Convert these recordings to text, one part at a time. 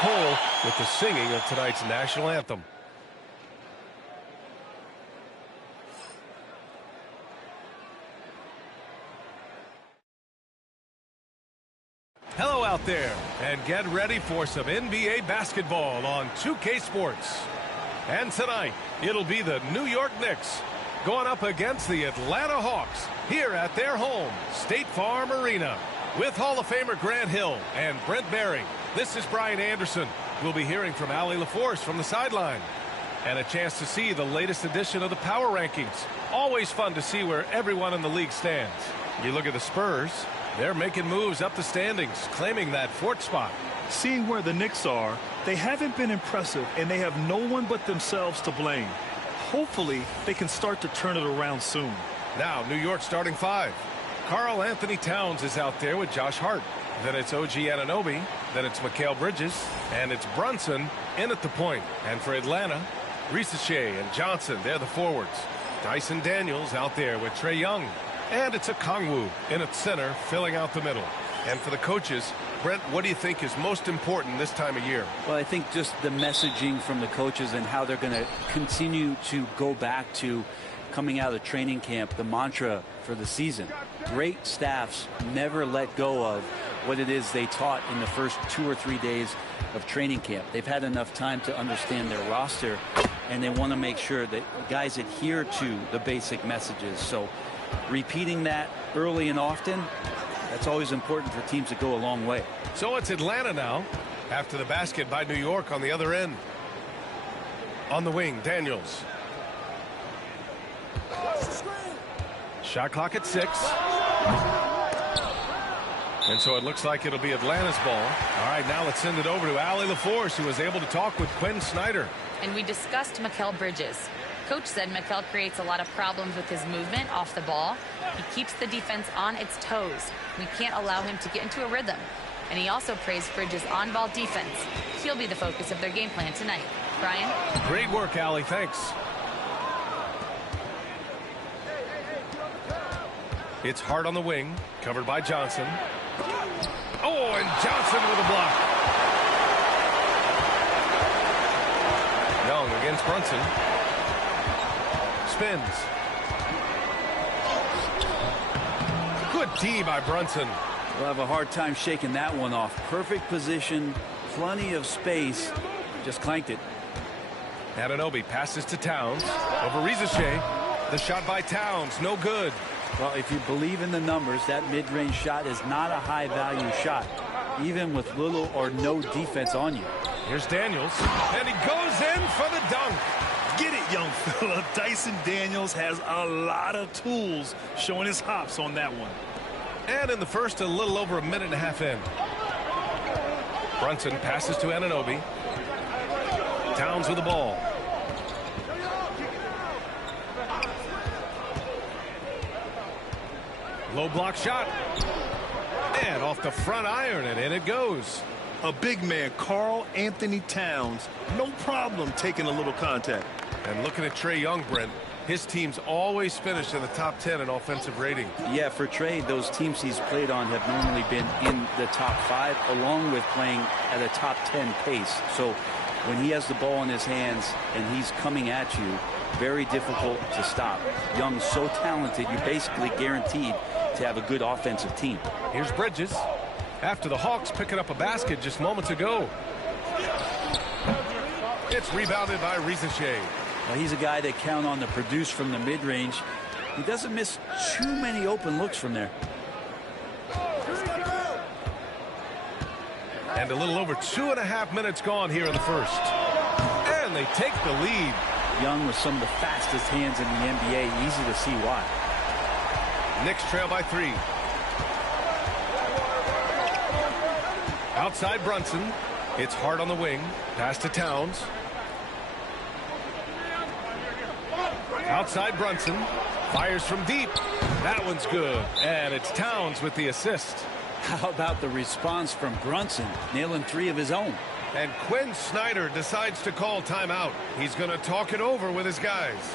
Cole with the singing of tonight's national anthem. Hello out there, and get ready for some NBA basketball on 2K Sports. And tonight, it'll be the New York Knicks going up against the Atlanta Hawks here at their home, State Farm Arena. With Hall of Famer Grant Hill and Brent Barry, this is Brian Anderson. We'll be hearing from Allie LaForce from the sideline. And a chance to see the latest edition of the Power Rankings. Always fun to see where everyone in the league stands. You look at the Spurs, they're making moves up the standings, claiming that fourth spot. Seeing where the Knicks are, they haven't been impressive, and they have no one but themselves to blame. Hopefully, they can start to turn it around soon. Now, New York starting five. Karl Anthony Towns is out there with Josh Hart. Then it's OG Anunoby. Then it's Mikal Bridges. And it's Brunson in at the point. And for Atlanta, Risache and Johnson, they're the forwards. Dyson Daniels out there with Trae Young. And it's Okongwu in at center, filling out the middle. And for the coaches, Brent, what do you think is most important this time of year? Well, I think just the messaging from the coaches and how they're going to continue to go back to coming out of training camp, the mantra for the season. Great staffs never let go of what it is they taught in the first 2 or 3 days of training camp. They've had enough time to understand their roster, and they want to make sure that guys adhere to the basic messages. So repeating that early and often, that's always important for teams that go a long way. So it's Atlanta now, after the basket by New York on the other end. On the wing, Daniels. Shot clock at 6. And so it looks like it'll be Atlanta's ball. All right, now let's send it over to Allie LaForce, who was able to talk with Quinn Snyder. And we discussed Mikal Bridges. Coach said Mikal creates a lot of problems with his movement off the ball. He keeps the defense on its toes. We can't allow him to get into a rhythm. And he also praised Bridges' on-ball defense. He'll be the focus of their game plan tonight. Brian? Great work, Allie. Thanks. It's Hart on the wing, covered by Johnson. Oh, and Johnson with a block. Young against Brunson. Spins. Good D by Brunson. We'll have a hard time shaking that one off. Perfect position, plenty of space. Just clanked it. Anunoby passes to Towns. Over Risache. The shot by Towns, no good. Well, if you believe in the numbers, that mid-range shot is not a high-value shot, even with little or no defense on you. Here's Daniels, and he goes in for the dunk. Get it, young fella. Dyson Daniels has a lot of tools, showing his hops on that one. And in the first, a little over a minute and a half in. Brunson passes to Anunoby. Towns with the ball. Low block shot. And off the front iron, and in it goes. A big man, Karl Anthony Towns, no problem taking a little contact. And looking at Trae Young, Brent, his team's always finished in the top 10 in offensive rating. Yeah, for Trae, those teams he's played on have normally been in the top 5, along with playing at a top 10 pace. So when he has the ball in his hands and he's coming at you, very difficult to stop. Young's so talented, you're basically guaranteed to have a good offensive team. Here's Bridges. After the Hawks picking up a basket just moments ago. It's rebounded by Risache. Well, he's a guy that count on to produce from the mid-range. He doesn't miss too many open looks from there. And a little over 2.5 minutes gone here in the first. And they take the lead. Young with some of the fastest hands in the NBA. Easy to see why. Knicks trail by 3. Outside Brunson. It's Hart on the wing. Pass to Towns. Outside Brunson. Fires from deep. That one's good. And it's Towns with the assist. How about the response from Brunson, nailing 3 of his own? And Quinn Snyder decides to call timeout. He's going to talk it over with his guys.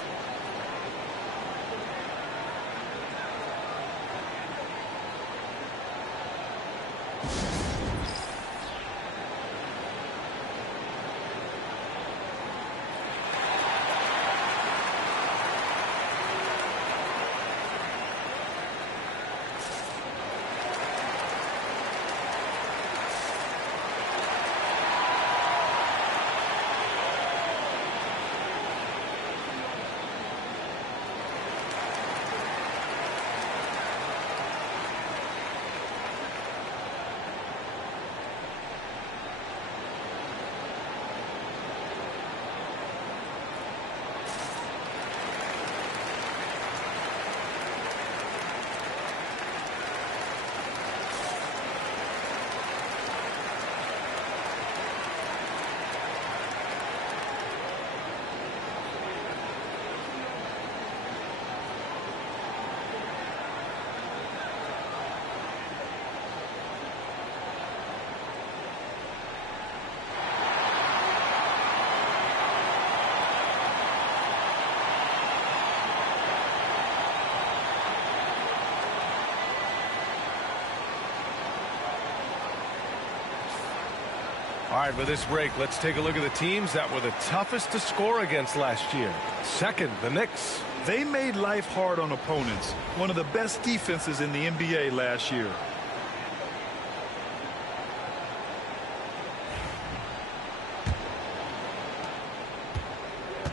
All right, with this break, let's take a look at the teams that were the toughest to score against last year. Second, the Knicks. They made life hard on opponents. One of the best defenses in the NBA last year.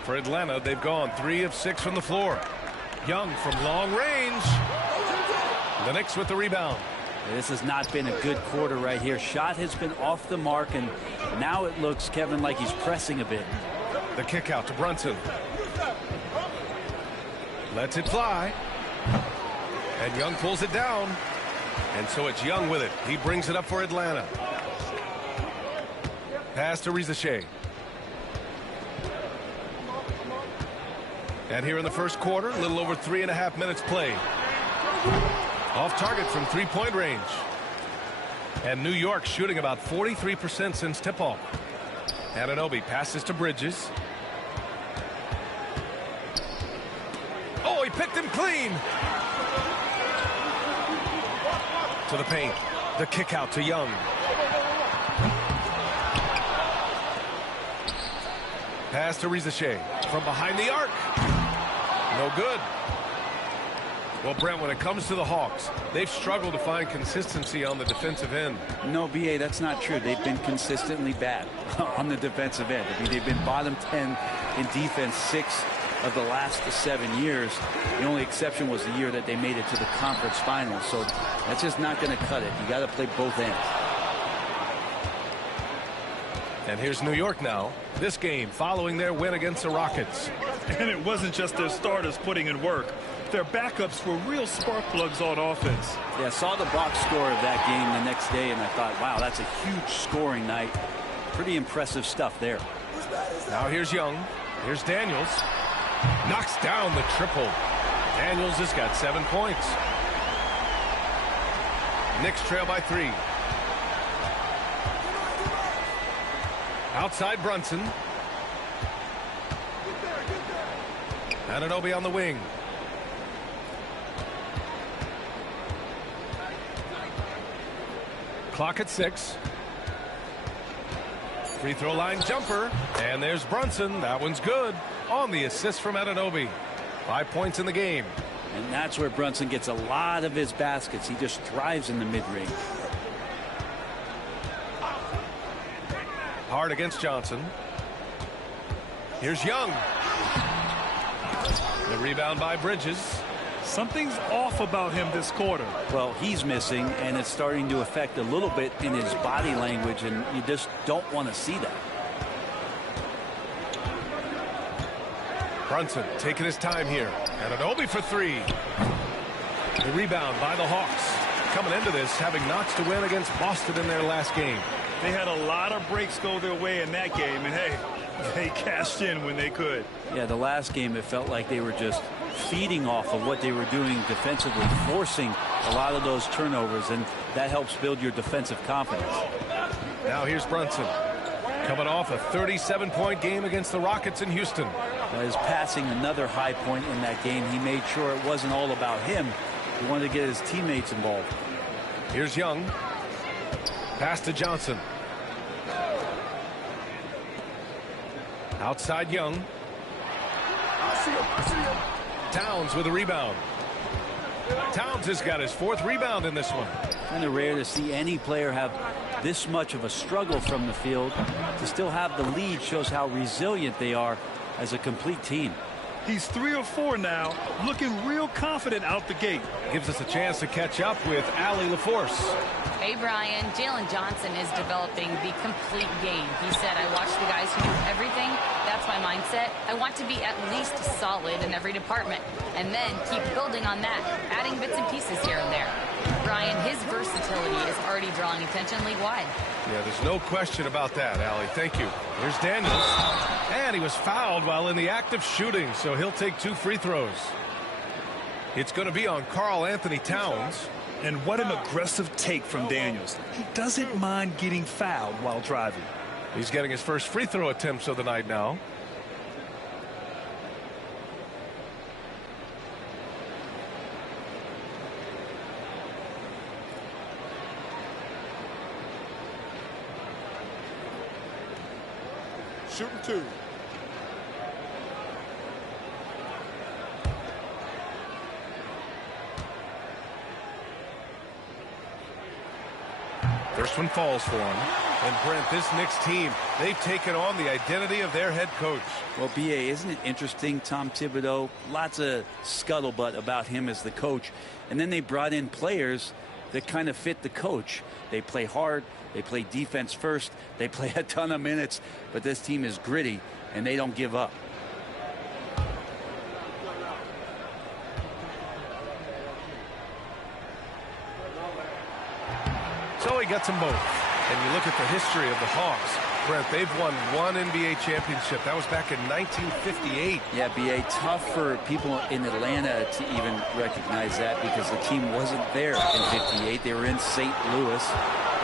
For Atlanta, they've gone 3 of 6 from the floor. Young from long range. The Knicks with the rebound. This has not been a good quarter right here. Shot has been off the mark, and now it looks, Kevin, like he's pressing a bit. The kick out to Brunson. Lets it fly. And Young pulls it down. And so it's Young with it. He brings it up for Atlanta. Pass to Rizachet. And here in the first quarter, a little over 3.5 minutes played. Off target from three-point range. And New York shooting about 43% since tip-off. Anunoby passes to Bridges. Oh, he picked him clean. To the paint. The kick out to Young. Pass to Rizachet from behind the arc. No good. Well, Brent, when it comes to the Hawks, they've struggled to find consistency on the defensive end. No, B.A., that's not true. They've been consistently bad on the defensive end. I mean, they've been bottom 10 in defense 6 of the last 7 years. The only exception was the year that they made it to the conference finals. So that's just not going to cut it. You got to play both ends. And here's New York now. This game following their win against the Rockets. And it wasn't just their starters putting in work. Their backups were real spark plugs on offense. Yeah, I saw the box score of that game the next day, and I thought, wow, that's a huge scoring night. Pretty impressive stuff there. Now here's Young. Here's Daniels. Knocks down the triple. Daniels has got 7 points. Knicks trail by 3. Outside Brunson. Anunoby on the wing. Clock at 6. Free throw line jumper. And there's Brunson. That one's good. On the assist from Anunoby. 5 points in the game. And that's where Brunson gets a lot of his baskets. He just drives in the mid-range. Hard against Johnson. Here's Young. The rebound by Bridges. Something's off about him this quarter. Well, he's missing, and it's starting to affect a little bit in his body language, and you just don't want to see that. Brunson taking his time here. Anunoby for 3. The rebound by the Hawks. Coming into this, having Knox to win against Boston in their last game. They had a lot of breaks go their way in that game, and hey, they cashed in when they could. Yeah, the last game, it felt like they were just feeding off of what they were doing defensively, forcing a lot of those turnovers, and that helps build your defensive confidence. Now here's Brunson. Coming off a 37-point game against the Rockets in Houston. His passing, another high point in that game. He made sure it wasn't all about him. He wanted to get his teammates involved. Here's Young. Pass to Johnson. Outside Young. Towns with a rebound. Towns has got his 4th rebound in this one. Kind of rare to see any player have this much of a struggle from the field. To still have the lead shows how resilient they are as a complete team. He's 3 or 4 now, looking real confident out the gate. Gives us a chance to catch up with Allie LaForce. Hey, Brian, Jalen Johnson is developing the complete game. He said, I watch the guys who do everything. That's my mindset. I want to be at least solid in every department and then keep building on that, adding bits and pieces here and there. Brian, his versatility is already drawing attention league-wide. Yeah, there's no question about that, Allie. Thank you. Here's Daniels. And he was fouled while in the act of shooting, so he'll take 2 free throws. It's going to be on Karl Anthony Towns. And what an aggressive take from Daniels. He doesn't mind getting fouled while driving. He's getting his first free throw attempts of the night now. shooting 2. First one falls for him. And Brent, this Knicks team, they've taken on the identity of their head coach. Well, B.A., isn't it interesting? Tom Thibodeau, lots of scuttlebutt about him as the coach. And then they brought in players that kind of fit the coach. They play hard. They play defense first. They play a ton of minutes. But this team is gritty, and they don't give up. So he gets them both. And you look at the history of the Hawks. Brent, they've won one NBA championship. That was back in 1958. Yeah, B.A., tough for people in Atlanta to even recognize that because the team wasn't there in 58. They were in St. Louis,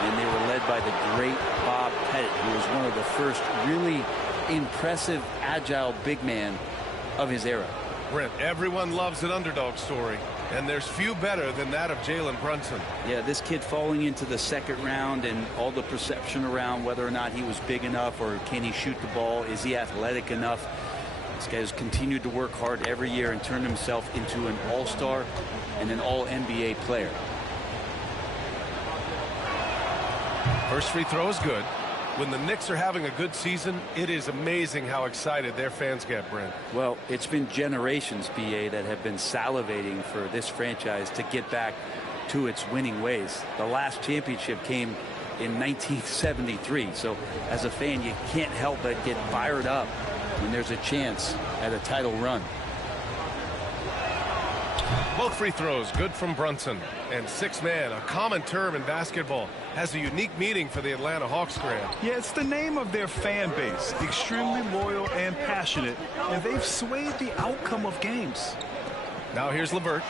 and they were led by the great Bob Pettit, who was one of the first really impressive, agile big man of his era. Brent, everyone loves an underdog story, and there's few better than that of Jalen Brunson. Yeah, this kid falling into the second round and all the perception around whether or not he was big enough or can he shoot the ball, is he athletic enough. This guy has continued to work hard every year and turned himself into an all-star and an all-NBA player. First free throw is good. When the Knicks are having a good season, it is amazing how excited their fans get, Brent. Well, it's been generations, B.A., that have been salivating for this franchise to get back to its winning ways. The last championship came in 1973. So as a fan, you can't help but get fired up when there's a chance at a title run. Both free throws good from Brunson. And six-man, a common term in basketball, has a unique meaning for the Atlanta Hawks, Graham. Yeah, it's the name of their fan base. Extremely loyal and passionate. And they've swayed the outcome of games. Now here's LeVert.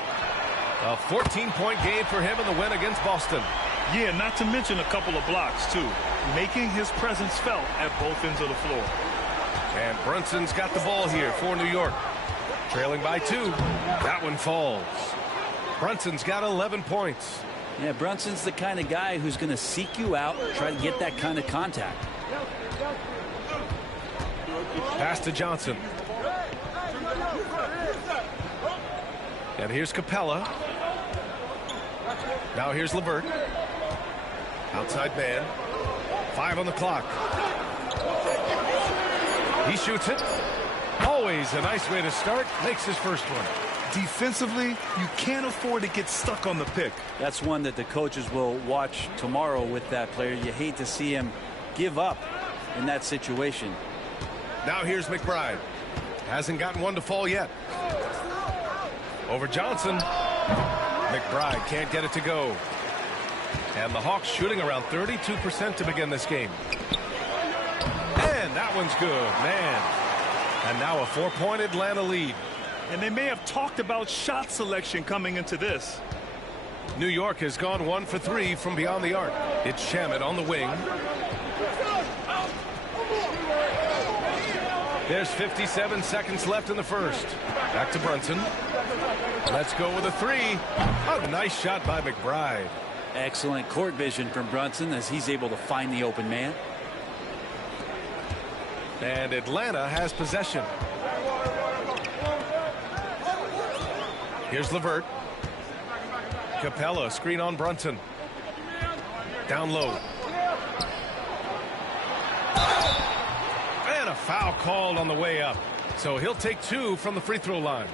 A 14-point game for him in the win against Boston. Yeah, not to mention a couple of blocks, too. Making his presence felt at both ends of the floor. And Brunson's got the ball here for New York. Trailing by 2. That one falls. Brunson's got 11 points. Yeah, Brunson's the kind of guy who's going to seek you out, try to get that kind of contact. Pass to Johnson. And here's Capella. Now here's LeVert. Outside man. 5 on the clock. He shoots it. Always a nice way to start. Makes his first one. Defensively, you can't afford to get stuck on the pick. That's one that the coaches will watch tomorrow with that player. You hate to see him give up in that situation. Now here's McBride. Hasn't gotten one to fall yet. Over Johnson. McBride can't get it to go. And the Hawks shooting around 32% to begin this game. And that one's good, man. And now a 4-point Atlanta lead. And they may have talked about shot selection coming into this. New York has gone 1 for 3 from beyond the arc. It's Shamet on the wing. There's 57 seconds left in the first. Back to Brunson. Let's go with a 3. A nice shot by McBride. Excellent court vision from Brunson as he's able to find the open man. And Atlanta has possession. Here's LeVert. Capella, screen on Brunson. Down low. And a foul called on the way up. So he'll take 2 from the free throw line.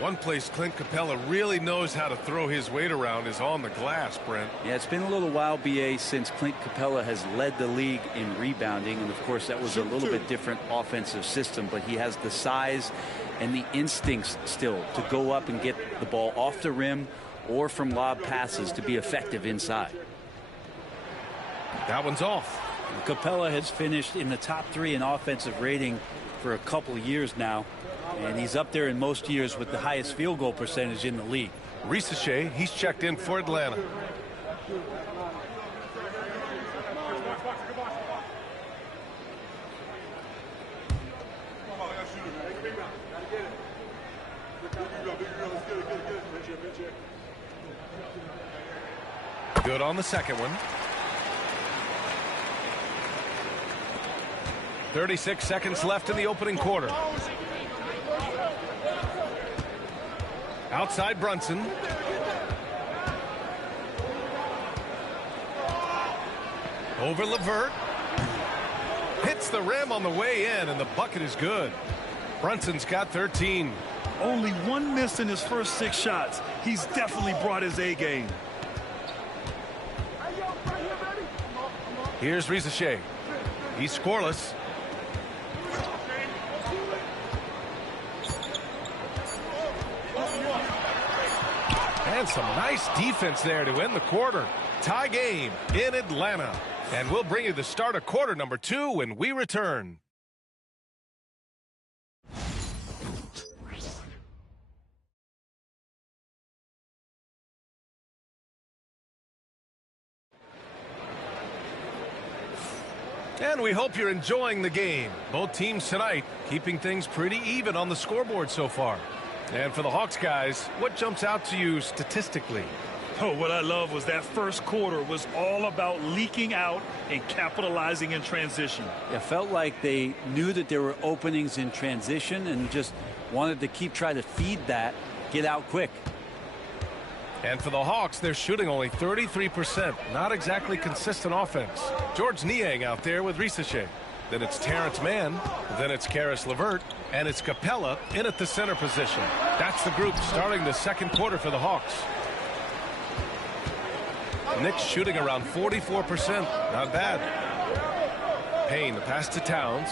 One place Clint Capella really knows how to throw his weight around is on the glass, Brent. Yeah, it's been a little while, B.A., since Clint Capella has led the league in rebounding. And, of course, that was a little bit different offensive system. But he has the size and the instincts still to go up and get the ball off the rim or from lob passes to be effective inside. That one's off. Capella has finished in the top 3 in offensive rating for a couple of years now. And he's up there in most years with the highest field goal percentage in the league. Risache, he's checked in for Atlanta. Good on the second one. 36 seconds left in the opening quarter. Outside Brunson. Over LeVert. Hits the rim on the way in, and the bucket is good. Brunson's got 13. Only one miss in his first 6 shots. He's definitely brought his A game. Here's Rizachet. He's scoreless. And some nice defense there to end the quarter. Tie game in Atlanta. And we'll bring you the start of quarter number 2 when we return. And we hope you're enjoying the game. Both teams tonight keeping things pretty even on the scoreboard so far. And for the Hawks guys, what jumps out to you statistically? Oh, what I love was that first quarter was all about leaking out and capitalizing in transition. It felt like they knew that there were openings in transition and just wanted to keep trying to feed that, get out quick. And for the Hawks, they're shooting only 33%. Not exactly consistent offense. George Niang out there with Rizachet. Then it's Terrence Mann. Then it's Karis LeVert. And it's Capella in at the center position. That's the group starting the second quarter for the Hawks. Knicks shooting around 44%. Not bad. Payne, the pass to Towns.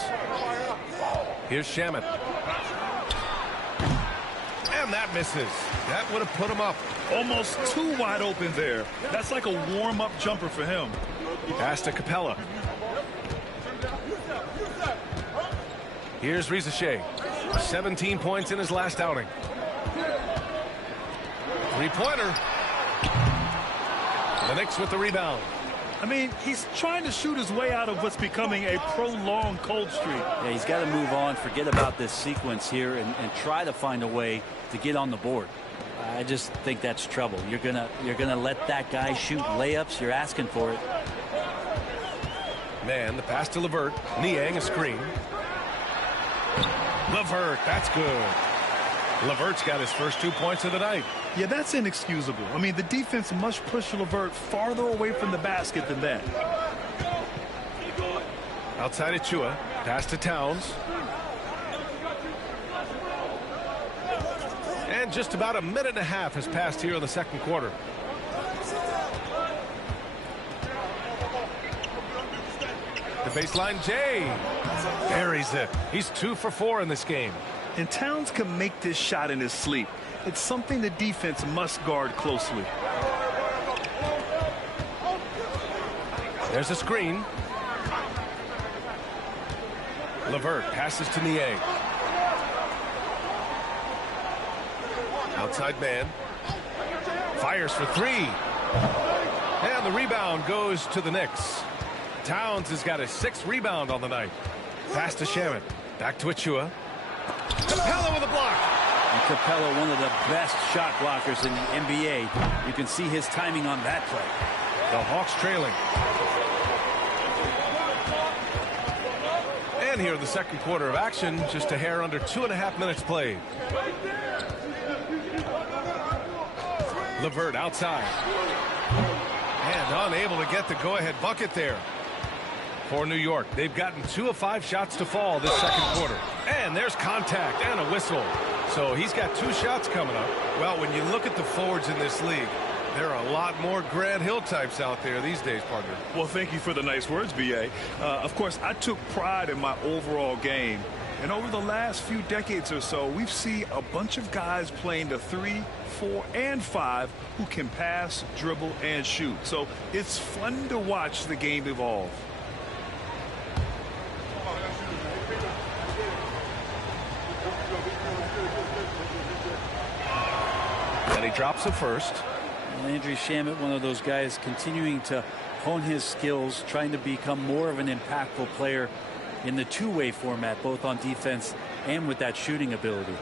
Here's Shamet. And that misses. That would have put him up. Almost too wide open there. That's like a warm-up jumper for him. Pass to Capella. Here's Rizachet. 17 points in his last outing. Three-pointer. The Knicks with the rebound. I mean, he's trying to shoot his way out of what's becoming a prolonged cold streak. Yeah, he's got to move on, forget about this sequence here, and try to find a way to get on the board. I just think that's trouble. You're gonna let that guy shoot layups. You're asking for it. Man, the pass to LeVert. Niang a screen. LeVert, that's good. LeVert's got his first 2 points of the night. Yeah, that's inexcusable. I mean, the defense must push LeVert farther away from the basket than that. Outside Achua. Pass to Towns. And just about a minute and a half has passed here in the second quarter. The baseline, Jay. Buries it. He's 2 for 4 in this game. And Towns can make this shot in his sleep. It's something the defense must guard closely. There's a screen. LeVert passes to Niang. Outside man. Fires for 3. And the rebound goes to the Knicks. Towns has got his 6th rebound on the night. Pass to Shamet. Back to Achua. Capella with a block. And Capella, one of the best shot blockers in the NBA. You can see his timing on that play. The Hawks trailing. And here in the second quarter of action, just a hair under 2.5 minutes played. LeVert outside. And unable to get the go-ahead bucket there. For New York, they've gotten 2 of 5 shots to fall this second quarter. And there's contact and a whistle. So he's got 2 shots coming up. Well, when you look at the forwards in this league, there are a lot more Grant Hill types out there these days, partner. Well, thank you for the nice words, B.A. Of course, I took pride in my overall game. And over the last few decades or so, we've seen a bunch of guys playing the 3, 4, and 5 who can pass, dribble, and shoot. So it's fun to watch the game evolve. And he drops the first. Landry Shamet, one of those guys continuing to hone his skills, trying to become more of an impactful player in the two-way format, both on defense and with that shooting ability.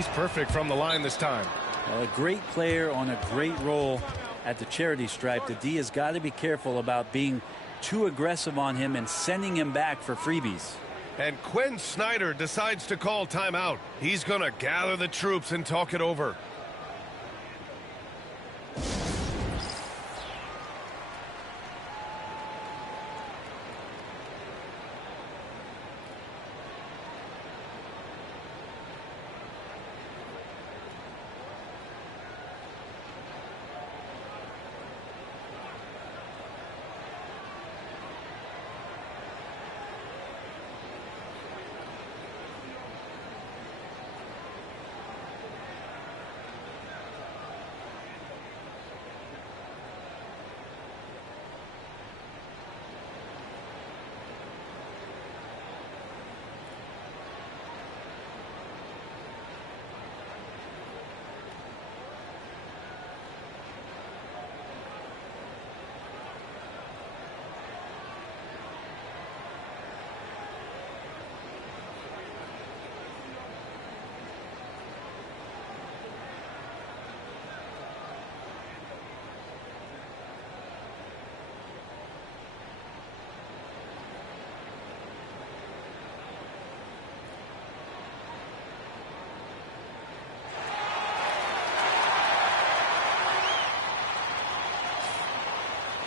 He's perfect from the line this time. Well, a great player on a great role at the charity stripe. The D has got to be careful about being too aggressive on him and sending him back for freebies. And Quinn Snyder decides to call timeout. He's going to gather the troops and talk it over.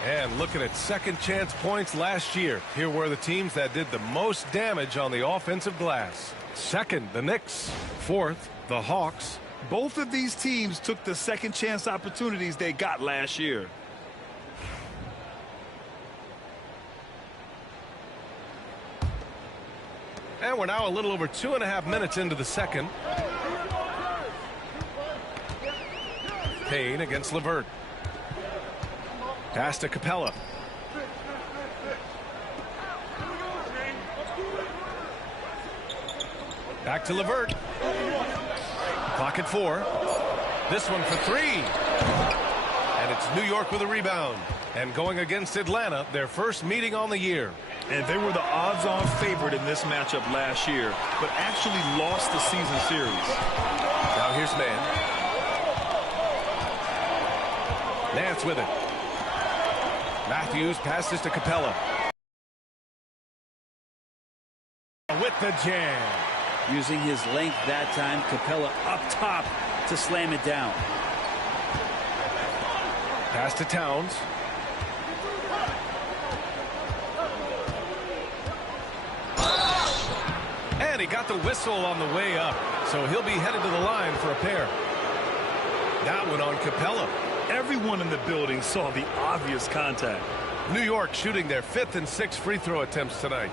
And looking at second chance points last year, here were the teams that did the most damage on the offensive glass. Second, the Knicks. Fourth, the Hawks. Both of these teams took the second chance opportunities they got last year. And we're now a little over 2.5 minutes into the second. Payne against LeVert. Pass to Capella. Back to LeVert. Clock at 4. This one for 3. And it's New York with a rebound. And going against Atlanta, their first meeting on the year. And they were the odds-on favorite in this matchup last year, but actually lost the season series. Now here's Mann. Nance with it. Matthews passes to Capella. With the jam. Using his length that time, Capella up top to slam it down. Pass to Towns. And he got the whistle on the way up, so he'll be headed to the line for a pair. That one on Capella. Everyone in the building saw the obvious contact. New York shooting their 5th and 6th free throw attempts tonight.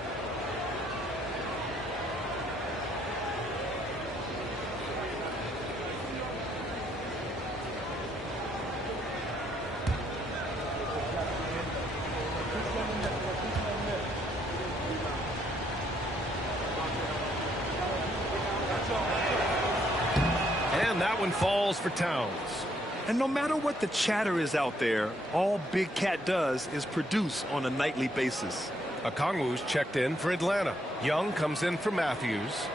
And that one falls for Towns. And no matter what the chatter is out there, all Big Cat does is produce on a nightly basis. Okongwu's checked in for Atlanta. Young comes in for Matthews.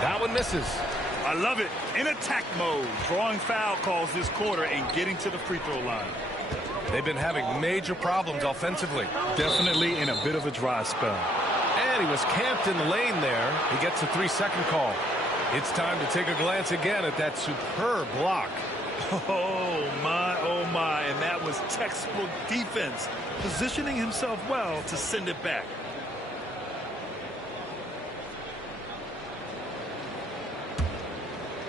That one misses. I love it. In attack mode, drawing foul calls this quarter and getting to the free throw line. They've been having major problems offensively. Definitely in a bit of a dry spell. And he was camped in the lane there. He gets a 3-second call. It's time to take a glance again at that superb block. Oh, my. And that was textbook defense, positioning himself well to send it back.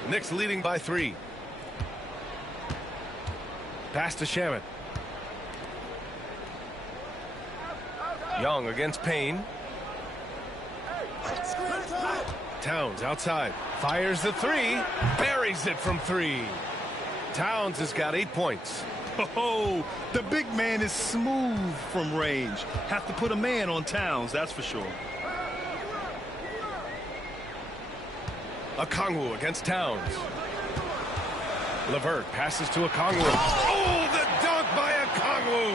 Knicks leading by 3. Pass to Shamet. Young against Payne. Towns outside. Fires the 3. Buries it from 3. Towns has got 8 points. Oh, the big man is smooth from range. Have to put a man on Towns, that's for sure. Okongwu against Towns. LeVert passes to Okongwu. Oh, the dunk by Okongwu.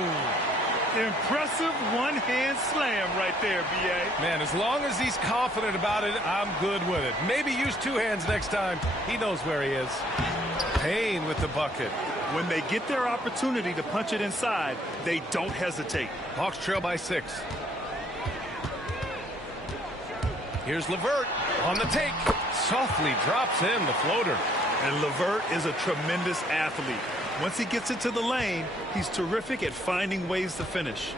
Impressive one-hand slam right there, B.A. Man, as long as he's confident about it, I'm good with it. Maybe use two hands next time. He knows where he is. Payne with the bucket. When they get their opportunity to punch it inside, they don't hesitate. Hawks trail by 6. Here's LeVert on the take. Softly drops in the floater. And LeVert is a tremendous athlete. Once he gets into the lane, he's terrific at finding ways to finish.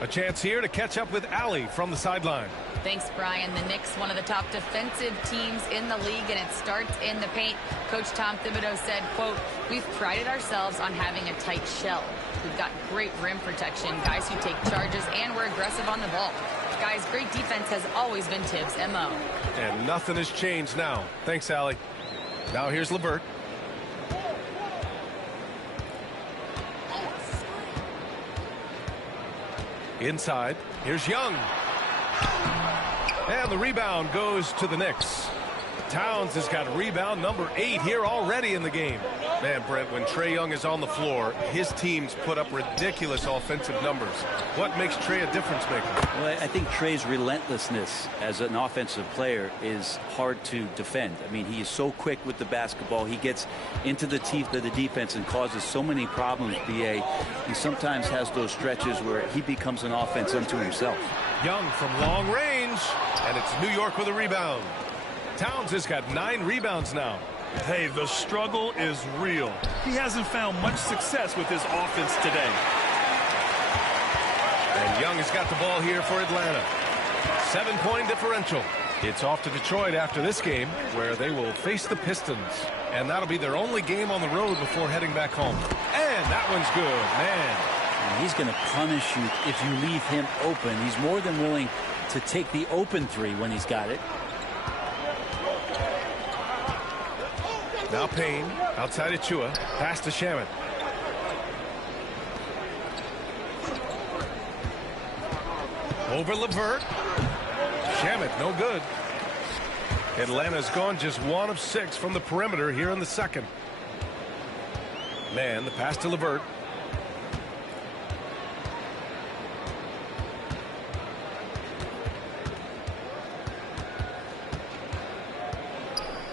A chance here to catch up with Allie from the sideline. Thanks, Brian. The Knicks, one of the top defensive teams in the league, and it starts in the paint. Coach Tom Thibodeau said, quote, "We've prided ourselves on having a tight shell. We've got great rim protection, guys who take charges, and we're aggressive on the ball. Guys, great defense has always been Tibbs' MO." And nothing has changed now. Thanks, Allie. Now here's LeVert. Inside, here's Young. And the rebound goes to the Knicks. Towns has got rebound number 8 here already in the game. Man, Brent, when Trae Young is on the floor, his teams put up ridiculous offensive numbers. What makes Trae a difference maker? Well, I think Trae's relentlessness as an offensive player is hard to defend. I mean, he is so quick with the basketball. He gets into the teeth of the defense and causes so many problems, B.A. He sometimes has those stretches where he becomes an offense unto himself. Young from long range, and it's New York with a rebound. Towns has got 9 rebounds now. Hey, the struggle is real. He hasn't found much success with his offense today. And Young has got the ball here for Atlanta. 7-point differential. It's off to Detroit after this game, where they will face the Pistons. And that'll be their only game on the road before heading back home. And that one's good, man. And he's going to punish you if you leave him open. He's more than willing to take the open 3 when he's got it. Now Payne, outside Achua, pass to Shamet. Over LeVert. Shamet, no good. Atlanta's gone just 1 of 6 from the perimeter here in the second. Man, the pass to LeVert.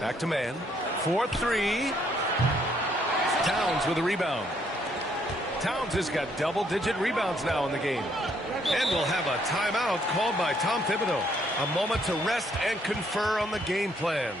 Back to man. 4-3. Towns with a rebound. Towns has got double-digit rebounds now in the game. And we'll have a timeout called by Tom Thibodeau. A moment to rest and confer on the game plan.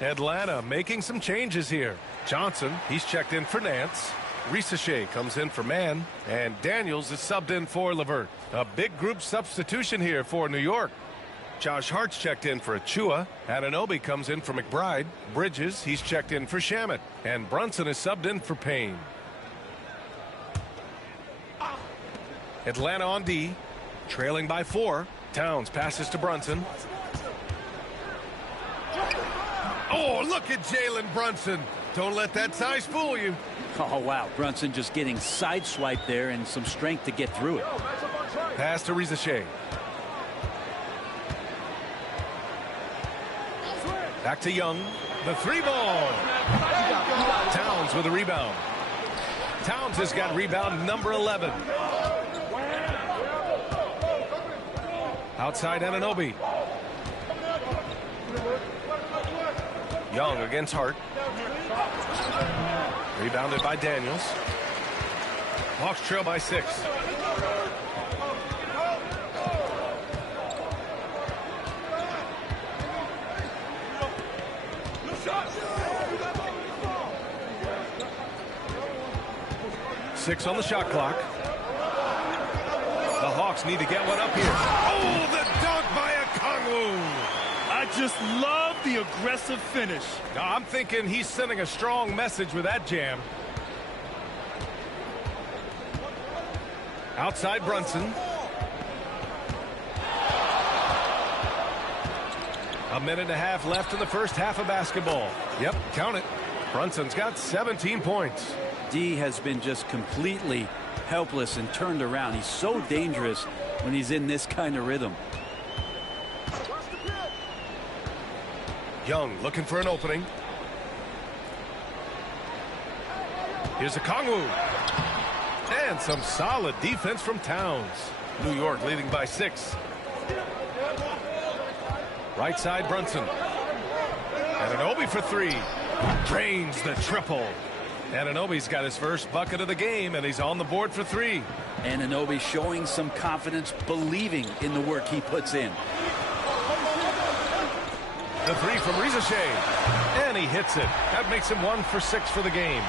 Atlanta making some changes here. Johnson, he's checked in for Nance. Risache comes in for Mann. And Daniels is subbed in for LeVert. A big group substitution here for New York. Josh Hart's checked in for Achua. Anunoby comes in for McBride. Bridges, he's checked in for Shamet. And Brunson is subbed in for Payne. Atlanta on D. Trailing by 4. Towns passes to Brunson. Oh, look at Jalen Brunson. Don't let that size fool you. Oh, wow. Brunson just getting sideswiped there and some strength to get through it. Pass to Risache. Back to Young. The 3-ball. Towns with a rebound. Towns has got rebound number 11. Outside Anunoby. Young against Hart. Rebounded by Daniels. Hawks trail by 6. Six on the shot clock. The Hawks need to get one up here. Oh, the dunk by Okongwu. I just love the aggressive finish. Now, I'm thinking he's sending a strong message with that jam. Outside Brunson. A minute and a half left in the first half of basketball. Yep, count it. Brunson's got 17 points. D has been just completely helpless and turned around. He's so dangerous when he's in this kind of rhythm. Young looking for an opening. Here's Okongwu. And some solid defense from Towns. New York leading by 6. Right side Brunson. Anunoby for 3. Drains the triple. Anunoby's got his first bucket of the game, and he's on the board for 3. Anunoby showing some confidence, believing in the work he puts in. The 3 from Rizichet. And he hits it. That makes him 1 for 6 for the game.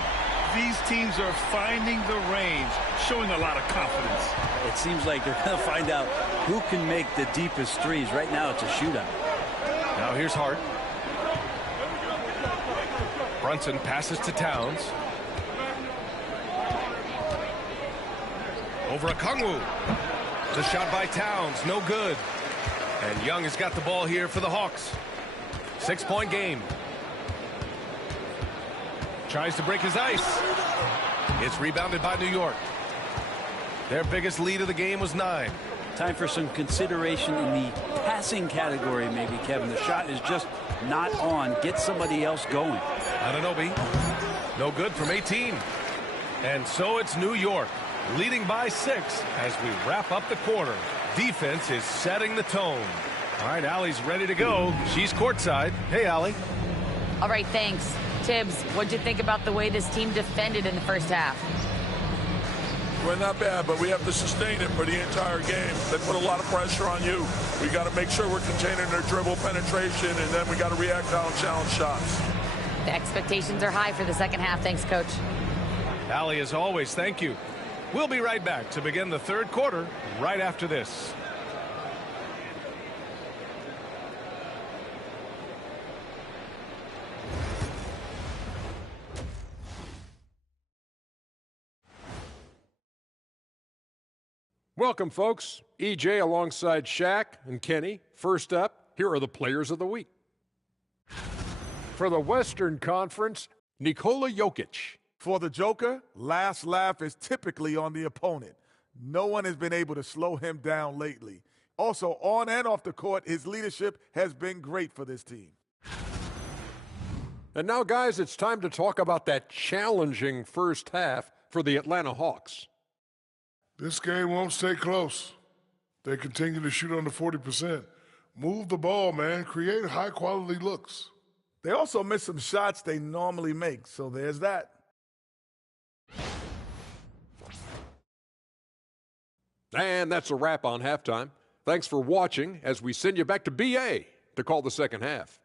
These teams are finding the range, showing a lot of confidence. It seems like they're going to find out who can make the deepest threes. Right now, it's a shootout. Now here's Hart. Brunson passes to Towns. Over Okongwu. The shot by Towns, no good. And Young has got the ball here for the Hawks. 6-point game. Tries to break his ice. It's rebounded by New York. Their biggest lead of the game was 9. Time for some consideration in the passing category, maybe, Kevin. The shot is just not on. Get somebody else going. Anunoby. No good from 18. And so it's New York leading by 6 as we wrap up the quarter. Defense is setting the tone. All right, Allie's ready to go. She's courtside. Hey, Allie. All right, thanks. Tibbs, what'd you think about the way this team defended in the first half? We're not bad, but we have to sustain it for the entire game. They put a lot of pressure on you. We got to make sure we're containing their dribble penetration, and then we got to react on challenge shots. The expectations are high for the second half. Thanks, Coach. Allie, as always, thank you. We'll be right back to begin the third quarter right after this. Welcome, folks. EJ alongside Shaq and Kenny. First up, here are the players of the week. For the Western Conference, Nikola Jokic. For the Joker, last laugh is typically on the opponent. No one has been able to slow him down lately. Also, on and off the court, his leadership has been great for this team. And now, guys, it's time to talk about that challenging first half for the Atlanta Hawks. This game won't stay close. They continue to shoot under 40%. Move the ball, man. Create high-quality looks. They also miss some shots they normally make, so there's that. And that's a wrap on halftime. Thanks for watching as we send you back to BA to call the second half.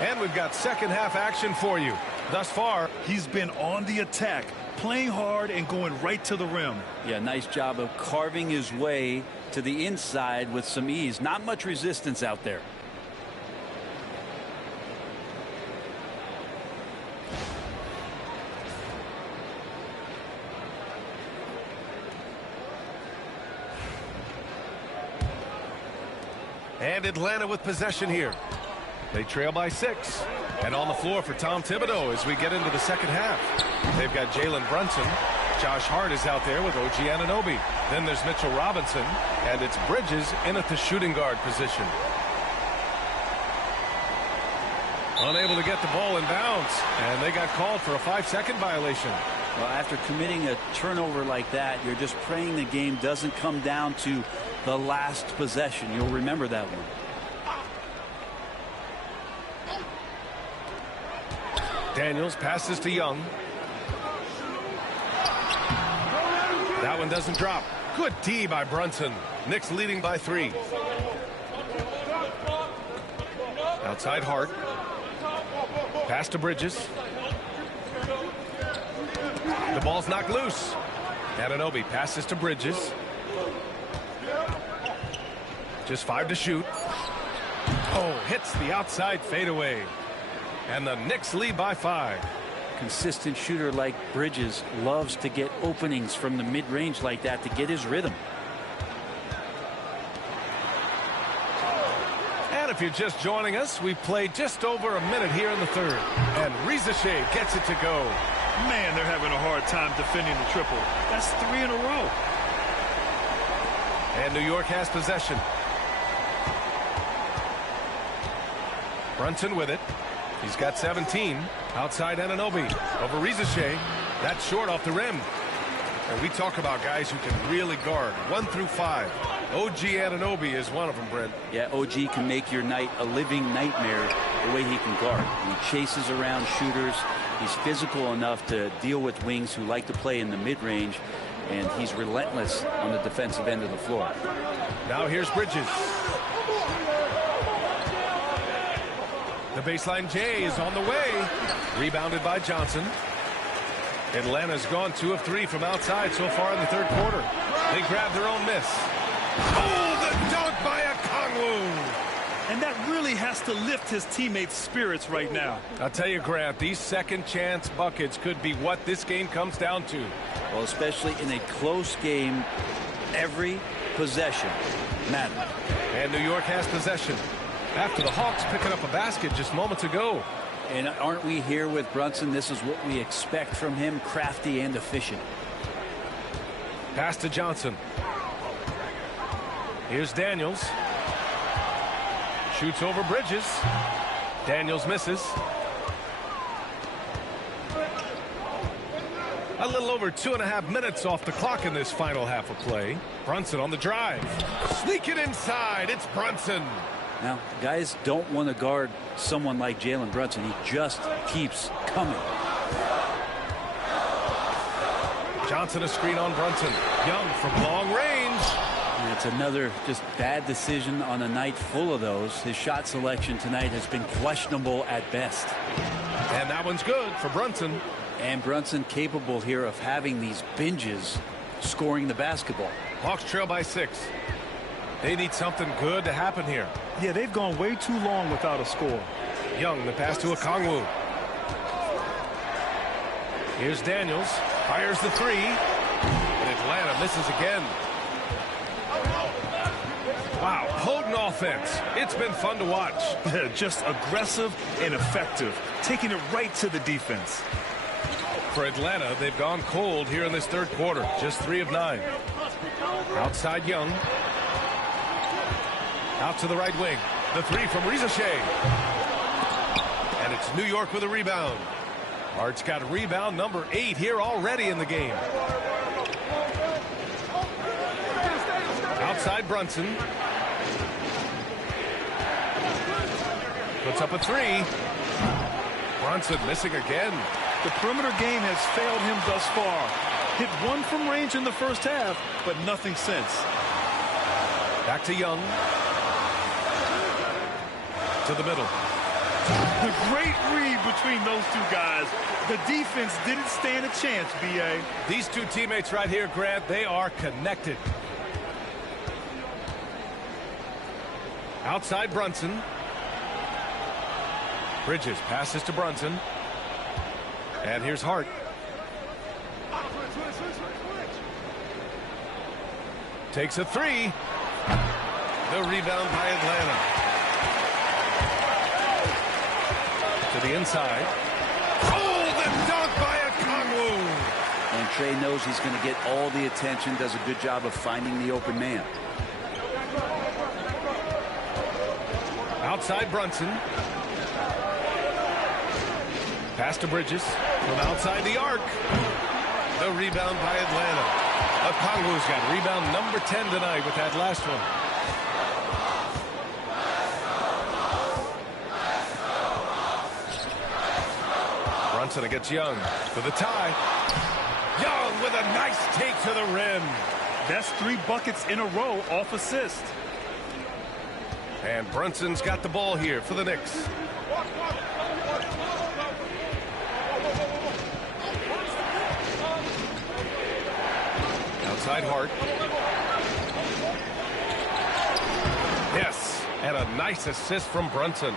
And we've got second half action for you. Thus far, he's been on the attack, playing hard and going right to the rim. Yeah, nice job of carving his way to the inside with some ease. Not much resistance out there. And Atlanta with possession here. They trail by 6. And on the floor for Tom Thibodeau as we get into the second half. They've got Jalen Brunson. Josh Hart is out there with OG Anunoby. Then there's Mitchell Robinson. And it's Bridges in at the shooting guard position. Unable to get the ball in bounds, and they got called for a 5-second violation. Well, after committing a turnover like that, you're just praying the game doesn't come down to the last possession. You'll remember that one. Daniels passes to Young. That one doesn't drop. Good D by Brunson. Knicks leading by 3. Outside Hart. Pass to Bridges. The ball's knocked loose. Anunoby passes to Bridges. Just 5 to shoot. Oh, hits the outside fadeaway. And the Knicks lead by 5. Consistent shooter like Bridges loves to get openings from the mid-range like that to get his rhythm. And if you're just joining us, we've played just over a minute here in the third. And Rizachet gets it to go. Man, they're having a hard time defending the triple. That's 3 in a row. And New York has possession. Brunson with it. He's got 17. Outside Anunoby. Over Rizachet. That's short off the rim. And we talk about guys who can really guard 1 through 5. OG Anunoby is one of them, Brent. Yeah, OG can make your night a living nightmare the way he can guard. He chases around shooters. He's physical enough to deal with wings who like to play in the mid-range. And he's relentless on the defensive end of the floor. Now here's Bridges. The baseline J is on the way. Rebounded by Johnson. Atlanta's gone 2 of 3 from outside so far in the third quarter. They grab their own miss. Oh, the dunk by Okongwu. And that really has to lift his teammates' spirits right now. I'll tell you, Grant, these second chance buckets could be what this game comes down to. Well, especially in a close game, every possession matters. And New York has possession. After the Hawks picking up a basket just moments ago. And aren't we here with Brunson? This is what we expect from him, crafty and efficient. Pass to Johnson. Here's Daniels. Shoots over Bridges. Daniels misses. A little over 2.5 minutes off the clock in this final half of play. Brunson on the drive. Sneaking inside. It's Brunson. Now, guys don't want to guard someone like Jalen Brunson. He just keeps coming. Johnson a screen on Brunson. Young from long range. And it's another just bad decision on a night full of those. His shot selection tonight has been questionable at best. And that one's good for Brunson. And Brunson capable here of having these binges scoring the basketball. Hawks trail by 6. They need something good to happen here. Yeah, they've gone way too long without a score. Young, the pass to Okongwu. Here's Daniels. Fires the 3. And Atlanta misses again. Wow, potent offense. It's been fun to watch. Just aggressive and effective, taking it right to the defense. For Atlanta, they've gone cold here in this third quarter. Just 3 of 9. Outside Young. Out to the right wing. The 3 from Rizachet. And it's New York with a rebound. Hart's got rebound number 8 here already in the game. Outside Brunson. Puts up a 3. Brunson missing again. The perimeter game has failed him thus far. Hit 1 from range in the first half, but nothing since. Back to Young. To the middle. The great read between those two guys. The defense didn't stand a chance, B.A. These two teammates right here, Grant, they are connected. Outside Brunson. Bridges passes to Brunson. And here's Hart. Takes a 3. The rebound by Atlanta. To the inside. Oh, the dunk by Okongwu. And Trey knows he's going to get all the attention, does a good job of finding the open man. Outside Brunson. Pass to Bridges from outside the arc. The rebound by Atlanta. Okongwu's got rebound number 10 tonight with that last one. Brunson against Young for the tie. Young with a nice take to the rim. That's 3 buckets in a row off assist. And Brunson's got the ball here for the Knicks. Outside Hart. Yes, and a nice assist from Brunson.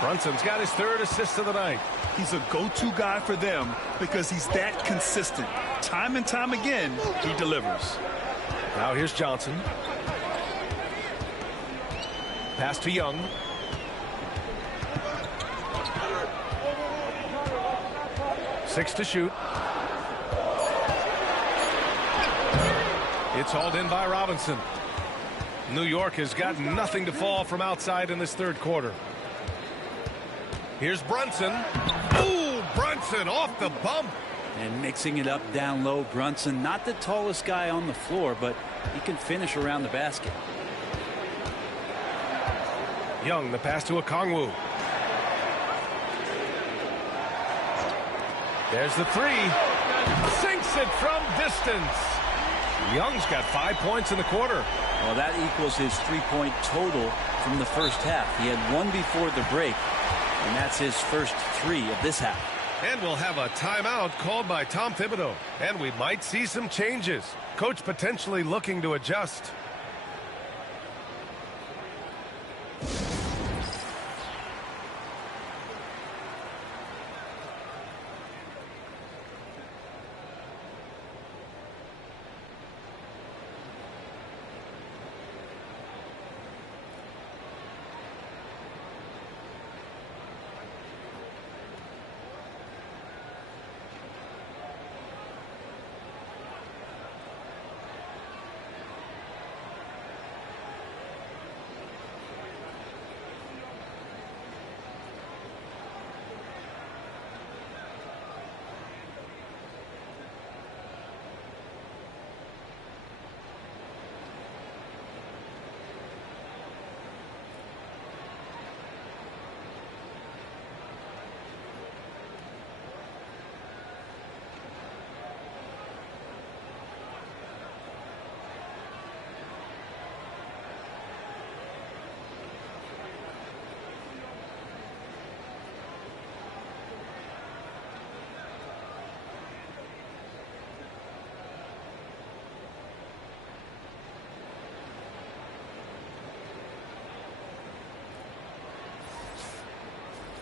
Brunson's got his 3rd assist of the night. He's a go-to guy for them because he's that consistent. Time and time again, he delivers. Now here's Johnson. Pass to Young. Six to shoot. It's hauled in by Robinson. New York has got nothing to fall from outside in this 3rd quarter. Here's Brunson. Ooh, Brunson off the bump. And mixing it up down low. Brunson, not the tallest guy on the floor, but he can finish around the basket. Young, the pass to Okongwu. There's the 3. Sinks it from distance. Young's got 5 points in the quarter. Well, that equals his 3-point total from the first half. He had 1 before the break, and that's his first 3 of this half. And we'll have a timeout called by Tom Thibodeau. And we might see some changes. Coach potentially looking to adjust.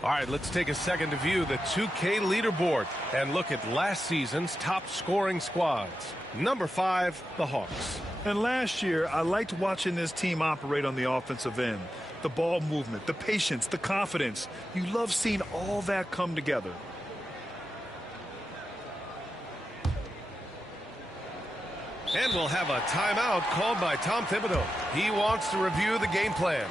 All right, let's take a second to view the 2K leaderboard and look at last season's top scoring squads. Number 5, the Hawks. And last year, I liked watching this team operate on the offensive end. The ball movement, the patience, the confidence. You love seeing all that come together. And we'll have a timeout called by Tom Thibodeau. He wants to review the game plan.